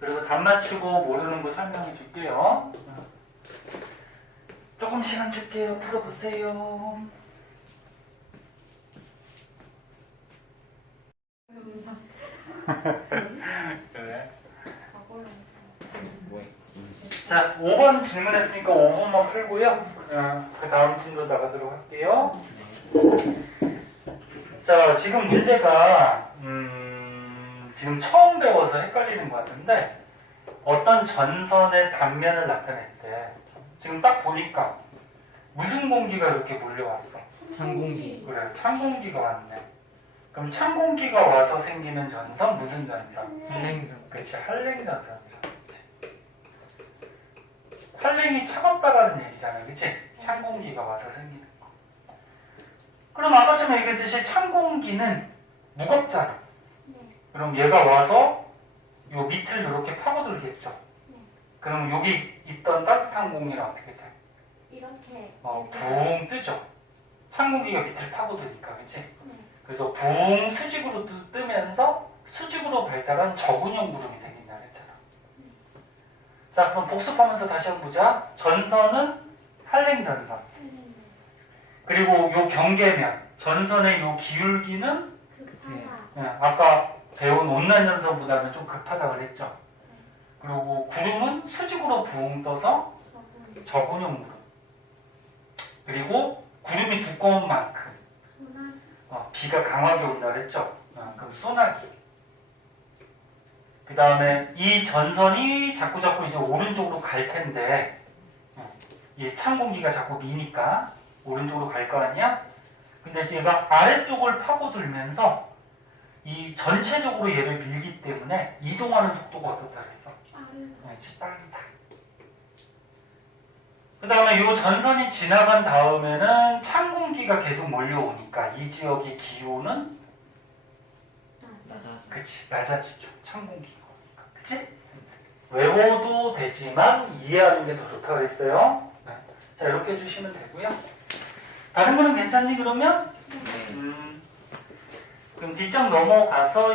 그리고 답 맞추고 모르는 거 설명해 줄게요. 조금 시간 줄게요. 풀어보세요. 그래. 자, 5번 질문했으니까 5번만 풀고요. 그 다음 질문 나가도록 할게요. 자, 지금 문제가 지금 처음 배워서 헷갈리는 것 같은데 어떤 전선의 단면을 나타냈대. 지금 딱 보니까 무슨 공기가 이렇게 몰려왔어? 찬 공기. 그래, 찬 공기가 왔네. 그럼 찬 공기가 와서 생기는 전선 무슨 전선? 한랭전. 그렇지, 한랭 전선이야. 한랭이 차갑다라는 얘기잖아, 그치? 찬 공기가 와서 생기는 거. 그럼 아까 처럼 얘기했듯이 찬 공기는 무겁잖아. 네. 그럼 얘가 와서 요 밑을 이렇게 파고들겠죠. 네. 그럼 여기 있던 따뜻한 공기는 어떻게 돼? 이렇게. 붕 뜨죠. 찬 공기가 밑을 파고드니까, 그치? 네. 그래서 붕 수직으로 뜨면서 수직으로 발달한 저근형 구름이 생긴다 그랬잖아. 자, 그럼 복습하면서 다시 한번 보자. 전선은 한랭 전선. 그리고 요 경계면, 전선의 요 기울기는 급하다. 아까 배운 온난 전선보다는 좀 급하다 그랬죠. 그리고 구름은 수직으로 붕 떠서 저분. 저근형 구름. 그리고 구름이 두꺼운 만큼 소나기. 비가 강하게 온다 그랬죠. 그럼 소나기. 그 다음에 이 전선이 자꾸 이제 오른쪽으로 갈 텐데, 이 찬 공기가 자꾸 미니까 오른쪽으로 갈 거 아니야? 근데 얘가 아래쪽을 파고들면서 이 전체적으로 얘를 밀기 때문에 이동하는 속도가 어떻다 그랬어? 빠르다. 그 다음에 이 전선이 지나간 다음에는 찬 공기가 계속 몰려오니까 이 지역의 기온은 그치 낮아지죠. 찬 공기가 오니까. 그치? 외워도 되지만 이해하는 게 더 좋다고 그랬어요. 네. 자, 이렇게 해주시면 되고요. 다른 거는 괜찮니 그러면? 그럼 뒷장 넘어가서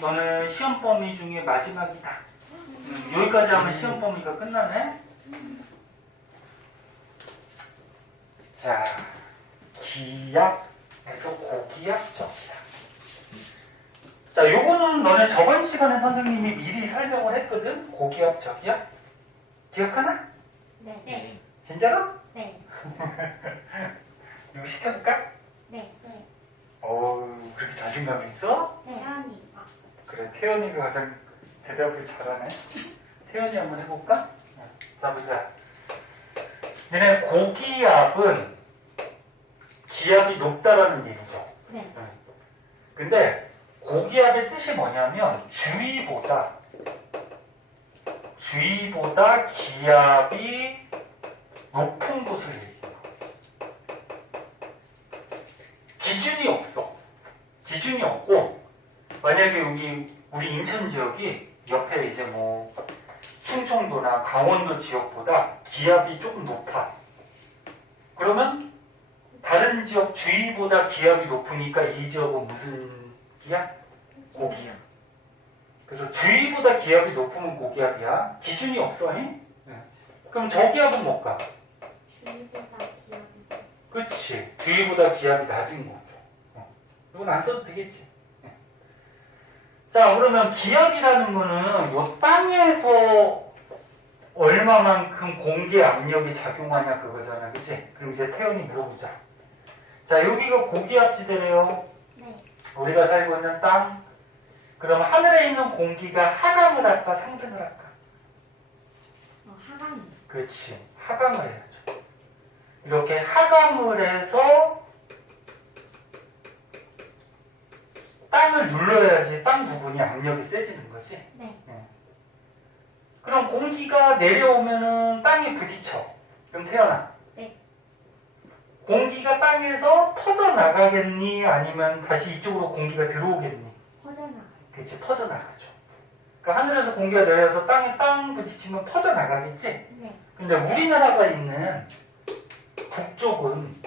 너는 시험 범위 중에 마지막이다. 여기까지 하면 시험 범위가 끝나네. 자, 기압에서 고기압 적이다. 자, 요거는 너네 저번 시간에 선생님이 미리 설명을 했거든. 고기압 적이압. 기억하나? 네. 네. 진짜로? 네. 이거 시켜볼까? 네. 네. 어우, 그렇게 자신감 있어? 태연이. 그래, 태연이가 가장 대답을 잘하네. 태연이 한번 해볼까? 자, 보자. 얘네 고기압은 기압이 높다라는 얘기죠. 네. 근데 고기압의 뜻이 뭐냐면 주위보다 기압이 높은 곳을 얘기해요. 기준이 없어. 기준이 없고 만약에 여기 우리 인천 지역이 옆에 이제 뭐 충청도나 강원도 지역보다 기압이 조금 높아. 그러면 다른 지역 주위보다 기압이 높으니까 이 지역은 무슨 기압? 고기압. 그래서 주위보다 기압이 높으면 고기압이야. 기준이 없어. 네. 그럼 저기압은 뭘까? 주위보다 기압이. 그렇지. 주위보다 기압이 낮은 거죠. 이건 안 써도 되겠지. 자, 그러면 기압이라는 거는 이 땅에서 얼마만큼 공기 압력이 작용하냐 그거잖아. 그치? 그럼 이제 태연이 물어보자. 자, 여기가 고기압지대래요. 네. 우리가 살고 있는 땅. 그럼 하늘에 있는 공기가 하강을 할까 상승을 할까? 하강이. 그렇지. 하강을 해야죠. 이렇게 하강을 해서 땅을 눌러야지 땅 부분이 압력이 세지는 거지. 네. 그럼 공기가 내려오면은 땅에 부딪혀. 그럼 태연아. 네. 공기가 땅에서 퍼져나가겠니? 아니면 다시 이쪽으로 공기가 들어오겠니? 퍼져나가요. 그치, 퍼져나가죠. 그러니까 하늘에서 공기가 내려서 땅에 땅 부딪히면 퍼져나가겠지? 네. 근데 우리나라가 있는 북쪽은,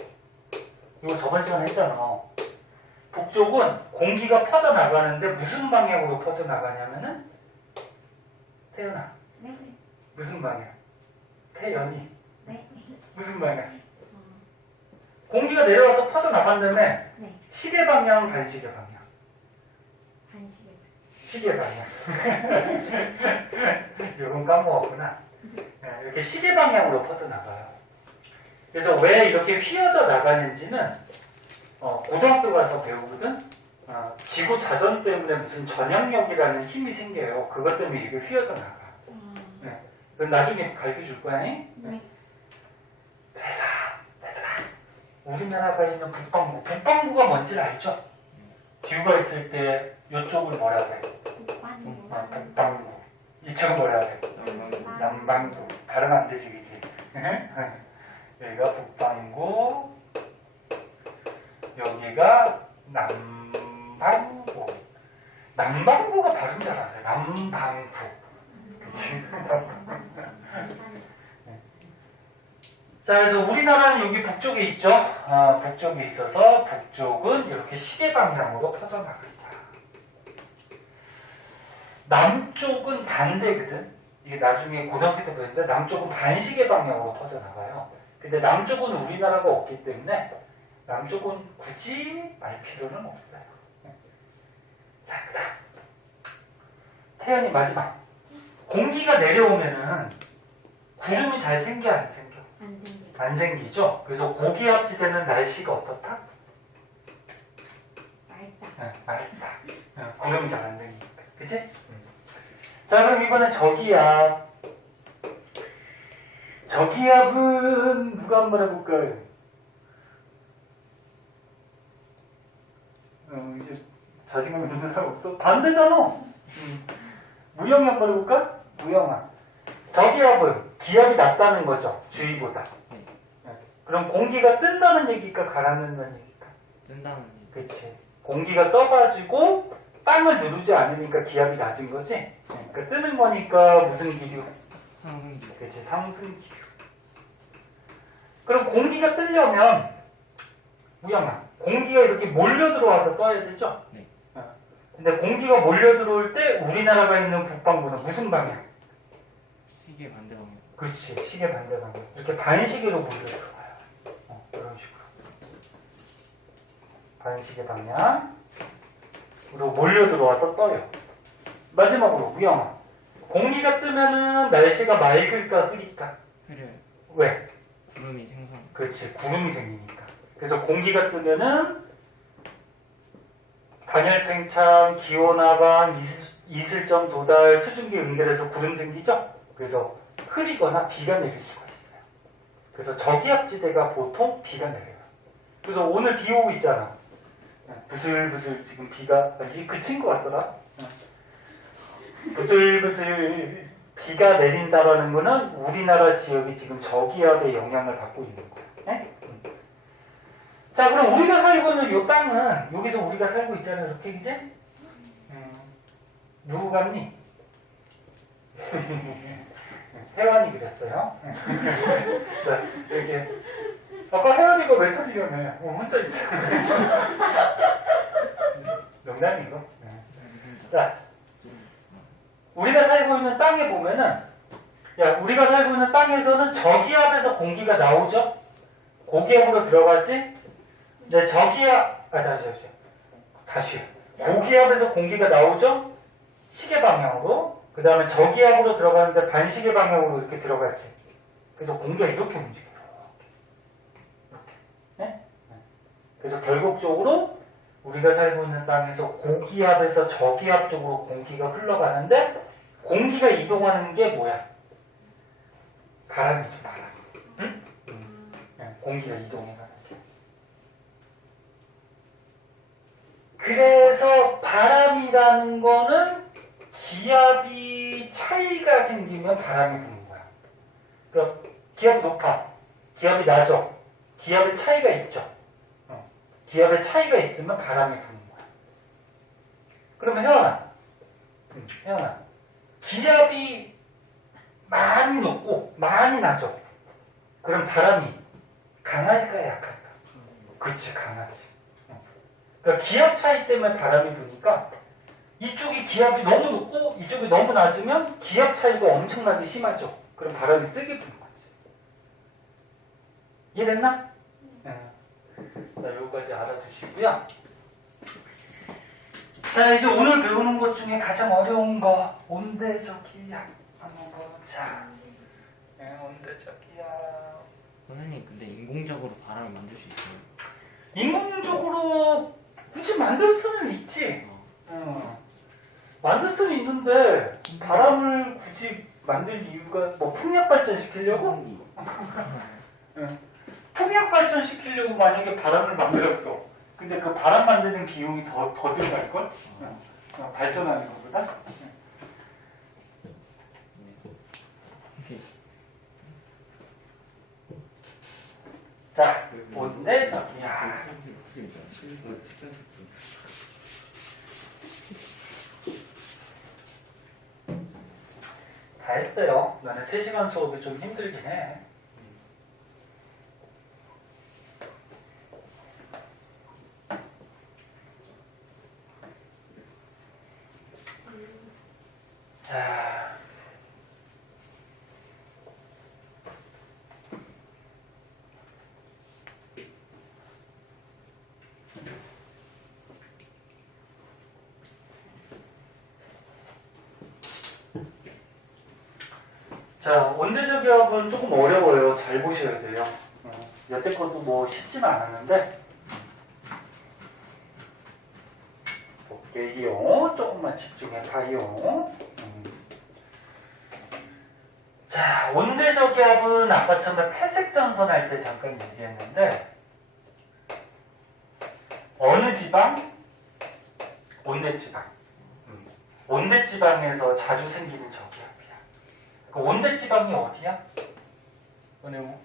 이거 저번 시간에 했잖아. 북쪽은 공기가 퍼져나가는데 무슨 방향으로 퍼져나가냐면은, 태연아. 네. 무슨 방향? 태연이. 네. 무슨 방향? 공기가 내려와서 퍼져나간 다음에 네. 시계 방향, 반시계 방향. 반시계. 시계 방향. 이건 까먹었구나. 네, 이렇게 시계 방향으로 퍼져나가요. 그래서 왜 이렇게 휘어져 나가는지는 고등학교 가서 배우거든. 지구 자전 때문에 무슨 전향력이라는 힘이 생겨요. 그것 때문에 이렇게 휘어져 나가. 그건 나중에 가르쳐 줄 거야. 네. 우리나라가 있는 북방구. 북방구가 뭔지 알죠? 지구가 있을 때 이쪽을 뭐라 그래? 북방구. 이쪽은 뭐라 그래? 남반구. 발음 안 되지, 그지? 여기가 북방구, 여기가 남반구. 남반구가 발음 잘 안 돼. 남반구. 그치? 자, 그래서 우리나라는 여기 북쪽에 있죠? 북쪽에 있어서 북쪽은 이렇게 시계 방향으로 퍼져나간다. 남쪽은 반대거든? 이게 나중에 고등학교 때 배웠는데 남쪽은 반시계 방향으로 퍼져나가요. 근데 남쪽은 우리나라가 없기 때문에 남쪽은 굳이 말 필요는 없어요. 자, 그 다음. 태연이 마지막. 공기가 내려오면은 구름이 잘 생겨, 안 생겨? 안 생겨. 안 생기죠? 그래서 고기압지대는 날씨가 어떻다? 맑다. 맑다. 구름이 잘 안 생기니까. 그치? 자, 그럼 이번엔 저기압. 저기압은 누가 한번 해볼까요? 이제 자신감 있는 사람 없어? 반대잖아. 무영이 한번 해볼까? 무영아. 저기압은 기압이 낮다는 거죠. 주위보다. 그럼 공기가 뜬다는 얘기일까? 가라앉는다는 얘기일까? 뜬다는 얘기. 그치. 공기가 떠가지고 땅을 누르지 않으니까 기압이 낮은 거지? 그러니까 뜨는 거니까 무슨 기류? 상승기. 그치. 상승 기류. 그럼 공기가 뜨려면 무영아, 공기가 이렇게 몰려 들어와서 떠야 되죠? 네. 근데 공기가 몰려 들어올 때 우리나라가 있는 북방구는 무슨 방향? 시계 반대 방향. 그렇지. 시계 반대 방향. 이렇게 반시계로 몰려 들어와요. 이런 식으로. 반시계 방향으로 몰려 들어와서 떠요. 마지막으로 무영아. 공기가 뜨면은 날씨가 맑을까 흐릴까? 흐려요. 왜? 구름이 생성. 그렇지. 구름이 생기니까. 그래서 공기가 뜨면은 단열팽창, 기온하방, 이슬점 도달, 수증기 응결해서 구름 생기죠? 그래서 흐리거나 비가 내릴 수가 있어요. 그래서 저기압지대가 보통 비가 내려요. 그래서 오늘 비 오고 있잖아. 부슬부슬 지금 비가 이제 그친 것 같더라. 부슬부슬 비가 내린다라는 거는 우리나라 지역이 지금 저기압의 영향을 받고 있는 거야. 네? 자, 그럼 우리가 살고 있는 이 땅은 여기서 우리가 살고 있잖아요. 이렇게 이제 누구 같니? 혜환이 그랬어요. 자, 이렇게 아까 혜환이가 왜 틀리려며? 혼자 있잖아. 농담이고. 자, 우리가 살고 있는 땅에 보면은, 우리가 살고 있는 땅에서는 저기압에서 공기가 나오죠? 고기압으로 들어가지? 네, 저기압, 다시. 고기압에서 공기가 나오죠? 시계 방향으로. 그 다음에 저기압으로 들어가는데 반시계 방향으로 이렇게 들어가지. 그래서 공기가 이렇게 움직여요. 이렇게. 네? 그래서 결국적으로 우리가 살고 있는 땅에서 고기압에서 저기압 쪽으로 공기가 흘러가는데 공기가 이동하는 게 뭐야? 바람이죠, 바람. 응? 네, 공기가 이동해가는 게. 그래서 바람이라는 거는 기압이 차이가 생기면 바람이 부는 거야. 그러니까 기압이 높아, 기압이 낮아, 기압의 차이가 있죠. 기압의 차이가 있으면 바람이 부는 거야. 그러면 혜연아, 기압이 많이 높고 많이 낮아. 그럼 바람이 강할까 약할까? 그치, 강하지. 그러니까 기압 차이 때문에 바람이 부니까 이쪽이 기압이 너무 높고 이쪽이 너무 낮으면 기압 차이가 엄청나게 심하죠. 그럼 바람이 세게 부는 거지. 이해됐나? 자, 여기까지 알아두시고요. 자, 이제 오늘 배우는 것 중에 가장 어려운 거 온대적기압 한번 보자. 온대적기압. 선생님, 근데 인공적으로 바람을 만들 수 있어요? 인공적으로 굳이 만들 수는 있지. 만들 수는 있는데 바람을 굳이 만들 이유가 뭐 풍력 발전 시키려고? 풍력 발전 실천시키려고 만약에 바람을 만들었어. 근데 그 바람 만드는 비용이 더 들어갈걸? 발전하는 것보다? 자, 뭔데 저기야. 다 했어요. 나는 3시간 수업이 좀 힘들긴 해. 자. 자, 원대적 기압은 조금 어려워요. 잘 보셔야 돼요. 여태 것도 뭐 쉽지는 않았는데 볼게요. 조금만 집중해봐요. 자, 원대적 기압은 아까 처음에 폐색 전선 할 때 잠깐 얘기했는데 어느 지방? 온대지방. 온대지방에서 자주 생기는 저기압이야. 그 온대지방이 어디야?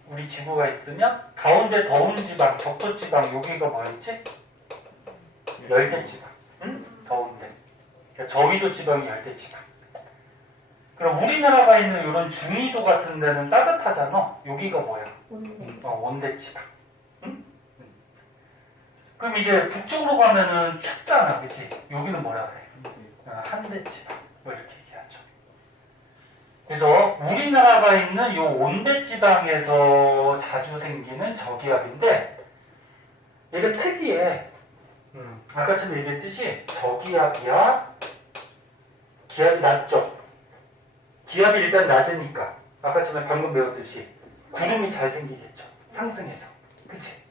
우리 지구가 있으면 가운데 더운 지방, 적도지방 여기가 뭐였지? 열대지방. 응? 더운데. 그러니까 저위도 지방이 열대지방. 그럼 우리나라가 있는 이런 중위도 같은 데는 따뜻하잖아. 여기가 뭐야? 온대. 온대지방. 응? 그럼 이제 북쪽으로 가면은 춥잖아. 그치? 여기는 뭐라 그래? 한대지방. 뭐 이렇게 얘기하죠. 그래서 우리나라가 있는 이 온대지방에서 자주 생기는 저기압인데 얘가 특이해. 아까 전에 얘기했듯이 저기압이야. 기압이 낮죠. 기압이 일단 낮으니까 아까 전에 방금 배웠듯이 구름이 잘 생기겠죠. 상승해서. 그치?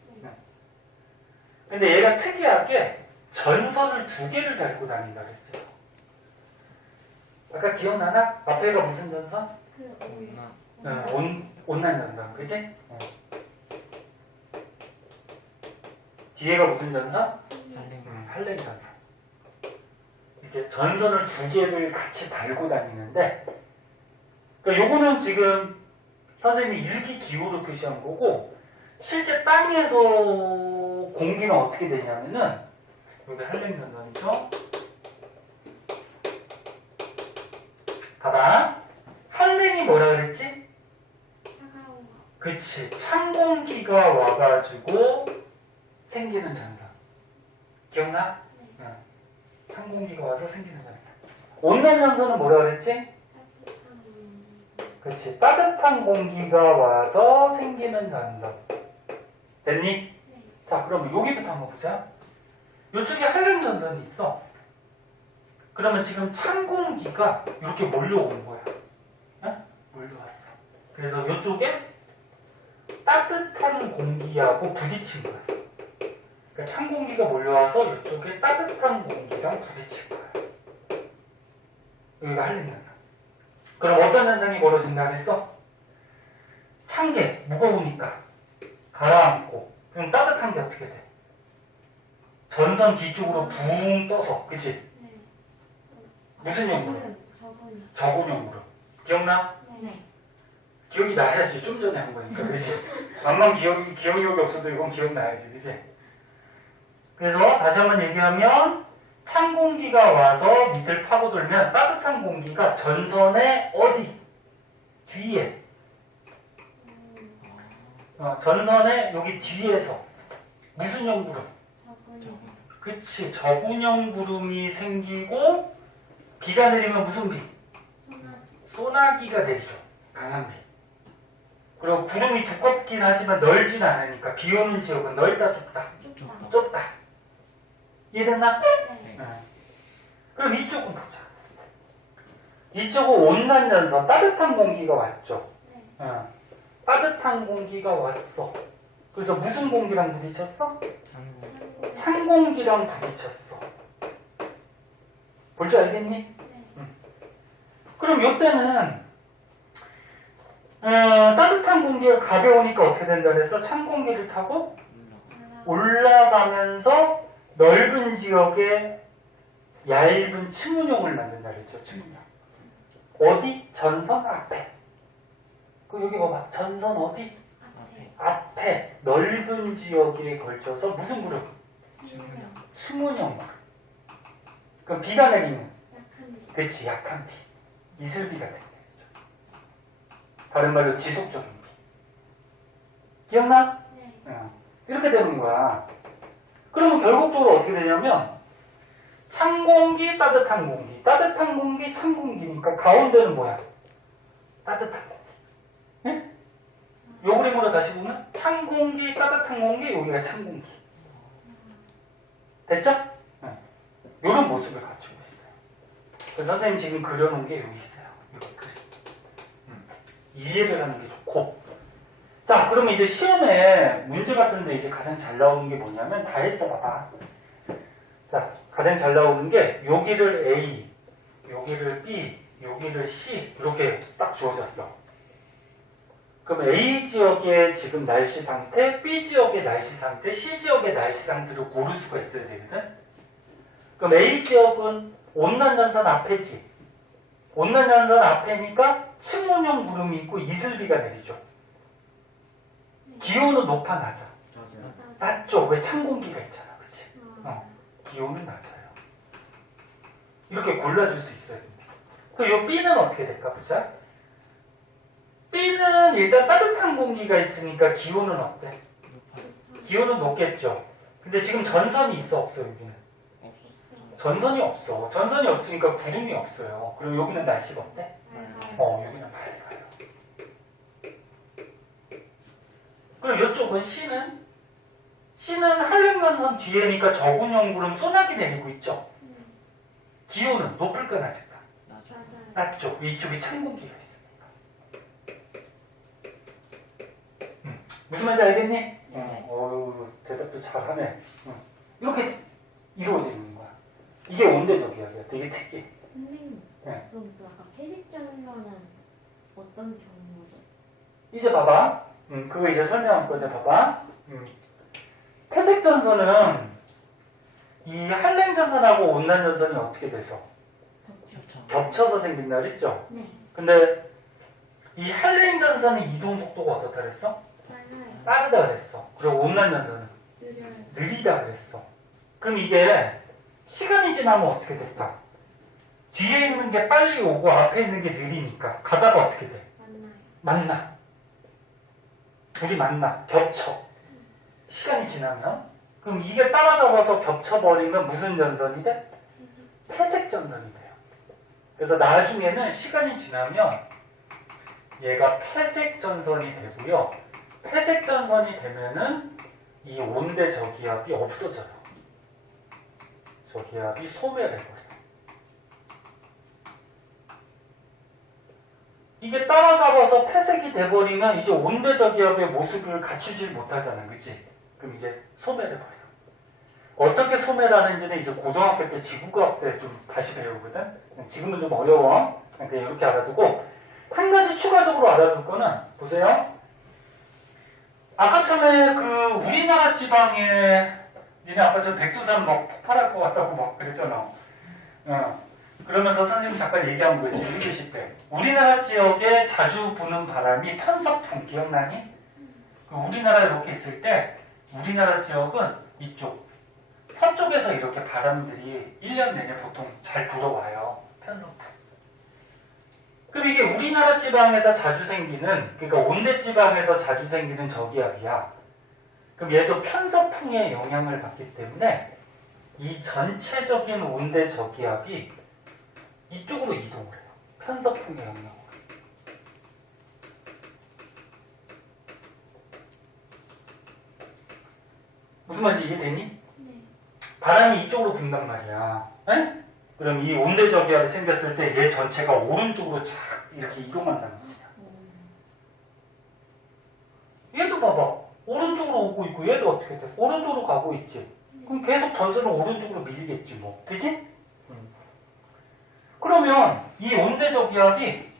근데 얘가 특이하게 전선을 2개를 달고 다닌다 그랬어요. 아까 기억나나? 앞에가 무슨 전선? 그 온난 전선, 그치? 뒤에가 무슨 전선? 한랭 전선. 이렇게 전선을 2개를 같이 달고 다니는데, 그러니까 요거는 지금 선생님이 일기 기호로 표시한 거고, 실제 땅에서 공기는 어떻게 되냐면은, 여기 한랭 전선이죠? 봐봐. 한랭이 뭐라 그랬지? 차가운 거. 그치. 찬 공기가 와가지고 생기는 전선. 기억나? 네. 응. 찬 공기가 와서 생기는 전선. 온난 전선은 뭐라 그랬지? 그치. 따뜻한 공기가 와서 생기는 전선. 됐니? 네. 자, 그러면 여기부터 한번 보자. 이쪽에 한랭 전선이 있어. 그러면 지금 찬 공기가 이렇게 몰려오는 거야. 응? 몰려왔어. 그래서 이쪽에 따뜻한 공기하고 부딪힌 거야. 그러니까 찬 공기가 몰려와서 이쪽에 따뜻한 공기랑 부딪힌 거야. 여기가 한랭 전선. 그럼 어떤 현상이 벌어진다 그랬어? 찬 게 무거우니까 가라앉고 그럼 따뜻한 게 어떻게 돼? 전선 뒤쪽으로 붕 떠서, 그치? 네. 무슨 형으로? 저거요. 저군형으로. 기억나? 네. 기억이 나야지. 좀 전에 한 거니까, 그치? 암만 기억력이 없어도 이건 기억나야지, 그치? 그래서 다시 한번 얘기하면 찬 공기가 와서 밑을 파고들면 따뜻한 공기가 전선의 어디? 뒤에. 전선의 여기 뒤에서 무슨 형 구름? 저거요. 그치. 저군형 구름이 생기고 비가 내리면 무슨 비? 소나기. 소나기가 내리죠. 강한 비. 그리고 구름이 두껍긴 하지만 넓진 않으니까 비 오는 지역은 넓다 좁다? 좁다. 좁다. 이해됐나? 네. 그럼 이쪽은 보자. 이쪽은 온난 전선, 따뜻한 공기가 왔죠. 네. 따뜻한 공기가 왔어. 그래서 무슨 공기랑 부딪혔어? 한국 찬 공기랑 부딪혔어. 볼 줄 알겠니? 네. 그럼 이때는 따뜻한 공기가 가벼우니까 어떻게 된다 그랬어? 찬 공기를 타고 올라가면서 넓은 지역에 얇은 층문형을 만든다 그랬죠. 층문형. 어디? 전선 앞에. 그 여기 봐봐. 전선 어디? 앞에. 앞에 넓은 지역에 걸쳐서 무슨 그룹? 층문형. 층문형 그룹. 그럼 비가 내리는 약한 비. 그치, 약한 비. 이슬비가 된다. 다른 말로 지속적인 비. 기억나? 네. 이렇게 되는 거야. 그러면 결국적으로 어떻게 되냐면 찬 공기, 따뜻한 공기, 따뜻한 공기, 찬 공기니까 가운데는 뭐야? 따뜻한 공기. 네? 요 그림으로 다시 보면 찬 공기, 따뜻한 공기, 여기가 찬 공기. 됐죠? 네. 요런 모습을 갖추고 있어요. 그래서 선생님 지금 그려놓은 게 여기 있어요. 이렇게 그림. 이해를 하는 게 좋고. 자, 그러면 이제 시험에 문제 같은데 이제 가장 잘 나오는 게 뭐냐면 다 했어, 봐봐. 자, 가장 잘 나오는 게 여기를 A, 여기를 B, 여기를 C 이렇게 딱 주어졌어. 그럼 A 지역의 지금 날씨 상태, B 지역의 날씨 상태, C 지역의 날씨 상태를 고를 수가 있어야 되거든. 그럼 A 지역은 온난전선 앞에지. 온난전선 앞에니까 층문형 구름이 있고 이슬비가 내리죠. 기온은 높아 낮아? 맞아요. 낮죠. 왜 찬 공기가 있잖아, 그치? 기온은 낮아요. 이렇게 골라줄 수 있어야 됩니다. 그럼 이 B는 어떻게 될까 보자. B는 일단 따뜻한 공기가 있으니까 기온은 어때? 높아요. 기온은 높겠죠. 근데 지금 전선이 있어 없어 여기는? 없었어요. 전선이 없어. 전선이 없으니까 구름이 없어요. 그럼 여기는 날씨가 어때? 여기는 맑아요. 그럼 이쪽은 C는 한랭전선 뒤에니까 저군형 구름 소나기 내리고 있죠. 기온은 높을까 낮을까? 낮아요. 맞아요. 낮죠. 이쪽에 찬 공기가 있으니까. 무슨 말인지 알겠니? 네. 대답도 잘하네. 이렇게 이루어지는 거야. 이게 온대적이야. 되게 특이해. 선생님. 네. 그럼 그 아까 폐색전선은 어떤 경우죠? 이제 봐봐. 그거 이제 설명할 거야. 봐봐. 폐색전선은 이 한랭전선하고 온난전선이 어떻게 돼서 겹쳐. 겹쳐서 생긴다 그랬죠? 네. 근데 이 한랭전선의 이동 속도가 어떻다 그랬어? 빨라요. 빠르다 그랬어. 그리고 온난전선은 느려요. 느리다 그랬어. 그럼 이게 시간이 지나면 어떻게 될까? 뒤에 있는 게 빨리 오고 앞에 있는 게 느리니까 가다가 어떻게 돼? 만나요. 만나. 둘이 만나. 겹쳐. 시간이 지나면. 그럼 이게 따라잡아서 겹쳐버리면 무슨 전선이 돼? 폐색전선이 돼요. 그래서 나중에는 시간이 지나면 얘가 폐색전선이 되고요. 폐색전선이 되면은 이 온대 저기압이 없어져요. 저기압이 소멸해버려요. 이게 따라잡아서 폐색이 돼버리면 이제 온대 저기압의 모습을 갖추질 못하잖아. 그치? 그럼 이제 소멸해버려. 어떻게 소멸하는지는 이제 고등학교 때 지구과학 때 좀 다시 배우거든? 지금은 좀 어려워. 그냥 이렇게 알아두고. 한 가지 추가적으로 알아둘 거는, 보세요. 아까 처음에 그 우리나라 지방에, 니네 아까 저 백두산 막 폭발할 것 같다고 막 그랬잖아. 그러면서 선생님이 잠깐 얘기한 거지, 1교시 때. 우리나라 지역에 자주 부는 바람이 편서풍, 기억나니? 그 우리나라 이렇게 있을 때, 우리나라 지역은 이쪽, 서쪽에서 이렇게 바람들이 1년 내내 보통 잘 불어와요. 편서풍. 그럼 이게 우리나라 지방에서 자주 생기는, 그러니까 온대 지방에서 자주 생기는 저기압이야. 그럼 얘도 편서풍의 영향을 받기 때문에 이 전체적인 온대 저기압이 이쪽으로 이동을 해요. 편서풍의 영향으로. 무슨 말인지 이해되니? 네. 바람이 이쪽으로 분단 말이야. 에? 그럼 이 온대 저기압이 생겼을 때 얘 전체가 오른쪽으로 착 이렇게 이동한다는 거야. 얘도 봐봐. 오른쪽으로 오고 있고 얘도 어떻게 돼? 오른쪽으로 가고 있지. 그럼 계속 전선을 오른쪽으로 밀리겠지 뭐. 그치? 그러면 이 온대 저기압이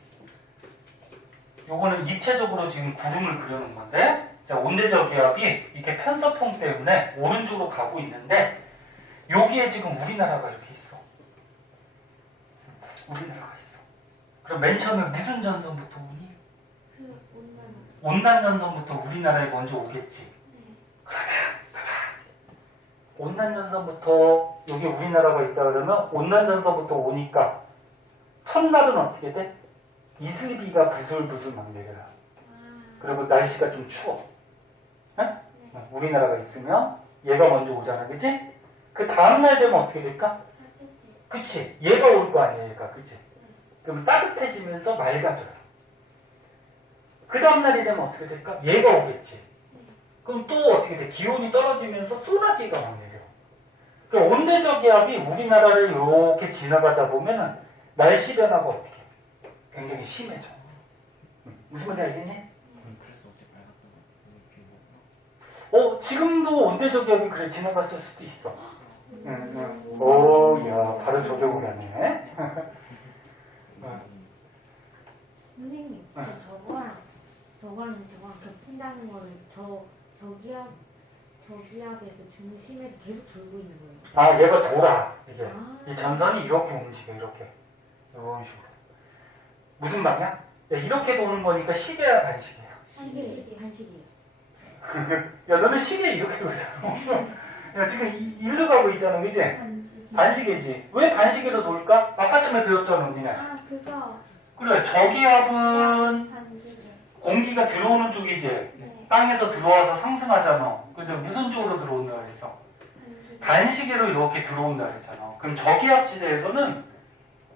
요거는 입체적으로 지금 구름을 그려놓은 건데, 자, 온대적 기압이 이렇게 편서통 때문에 오른쪽으로 가고 있는데, 여기에 지금 우리나라가 이렇게 있어. 우리나라가 있어. 그럼 맨 처음에 무슨 전선부터 오니? 그 온난. 온난 전선부터 우리나라에 먼저 오겠지. 네. 온난 전선부터 여기 우리나라가 있다 그러면 온난 전선부터 오니까 첫날은 어떻게 돼? 이슬비가 부슬부슬 막 내려요. 아. 그리고 날씨가 좀 추워. 응? 네. 우리나라가 있으면 얘가 먼저 오잖아, 그치? 그 다음날 되면 어떻게 될까? 따뜻해. 그치? 얘가 올 거 아니야, 얘가, 그치? 그럼 따뜻해지면서 맑아져요. 그 다음날이 되면 어떻게 될까? 얘가 오겠지. 그럼 또 어떻게 돼? 기온이 떨어지면서 소나기가 막 내려. 그 온대적 기압이 우리나라를 이렇게 지나가다 보면은 날씨 변화가 어떻게 해? 굉장히 심해져. 무슨 말인지 알겠니? 그래서 어제 밝았다고. 지금도 온대적 기압이 그래 지나갔을 수도 있어. 오, 야, 바로 적용을 하네. 선생님, 응. 저거랑 겹친다는 거는 저기압의 그 중심에서 계속 돌고 있는 거예요. 아, 얘가 돌아. 이게. 아. 이 전선이 이렇게 움직여, 이렇게. 이런 식으로. 무슨 말이야? 야, 이렇게 도는 거니까 시계야, 반시계야. 반식이에요. 야, 너는 시계 이렇게 돌잖아. 야, 지금 일로 가고 있잖아, 그지? 반식이. 반시계지. 왜 반시계로 돌까? 아까 전에 배웠잖아, 언니네. 아, 그거. 그래, 저기압은 반식이. 공기가 들어오는 쪽이지. 네. 땅에서 들어와서 상승하잖아. 근데 무슨 쪽으로 들어온다 그랬어? 반식이. 반시계로 이렇게 들어온다 그랬잖아. 그럼 저기압 지대에서는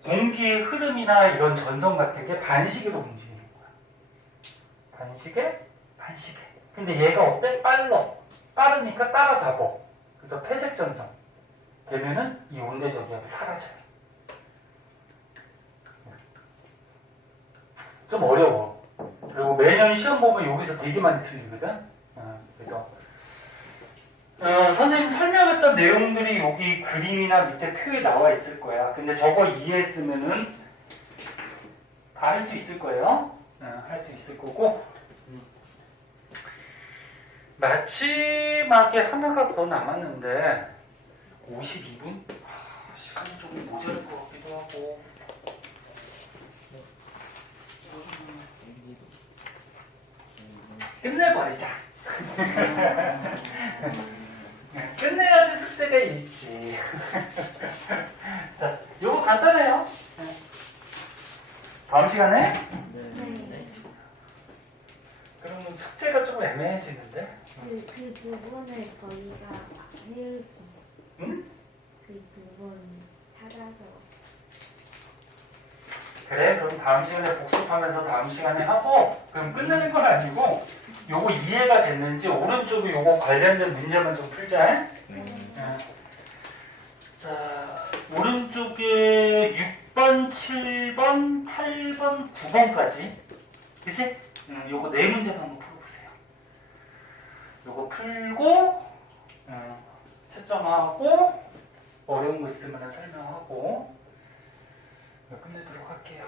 공기의 흐름이나 이런 전선 같은 게 반시계로 움직이는 거야. 반시계, 반시계. 근데 얘가 어때? 빠르니까 따라잡어. 그래서 폐색 전선. 되면은 이 온대적 기압이 사라져요. 좀 어려워. 그리고 매년 시험 보면 여기서 되게 많이 틀리거든. 그래서 선생님 설명했던 내용들이 여기 그림이나 밑에 표에 나와 있을 거야. 근데 저거 이해했으면은 다 할 수 있을 거예요. 할 수 있을 거고. 마지막에 하나가 더 남았는데 52분? 시간이 조금 모자랄 것 같기도 하고. 끝내버리자. 끝내야지 숙제가 있지. 자, 요거 간단해요. 다음 시간에? 네. 그러면 숙제가 좀 애매해지는데? 그 부분을 저희가 배우기. 응? 그 부분 찾아서. 그래, 그럼 다음 시간에 복습하면서 다음 시간에 하고, 그럼 끝내는 건 아니고, 요거 이해가 됐는지, 오른쪽에 요거 관련된 문제만 좀 풀자. 자, 오른쪽에 6번, 7번, 8번, 9번까지. 그치? 요거 네 문제만 한번 풀어보세요. 요거 풀고, 채점하고, 어려운 거 있으면 설명하고, 끝내도록 할게요.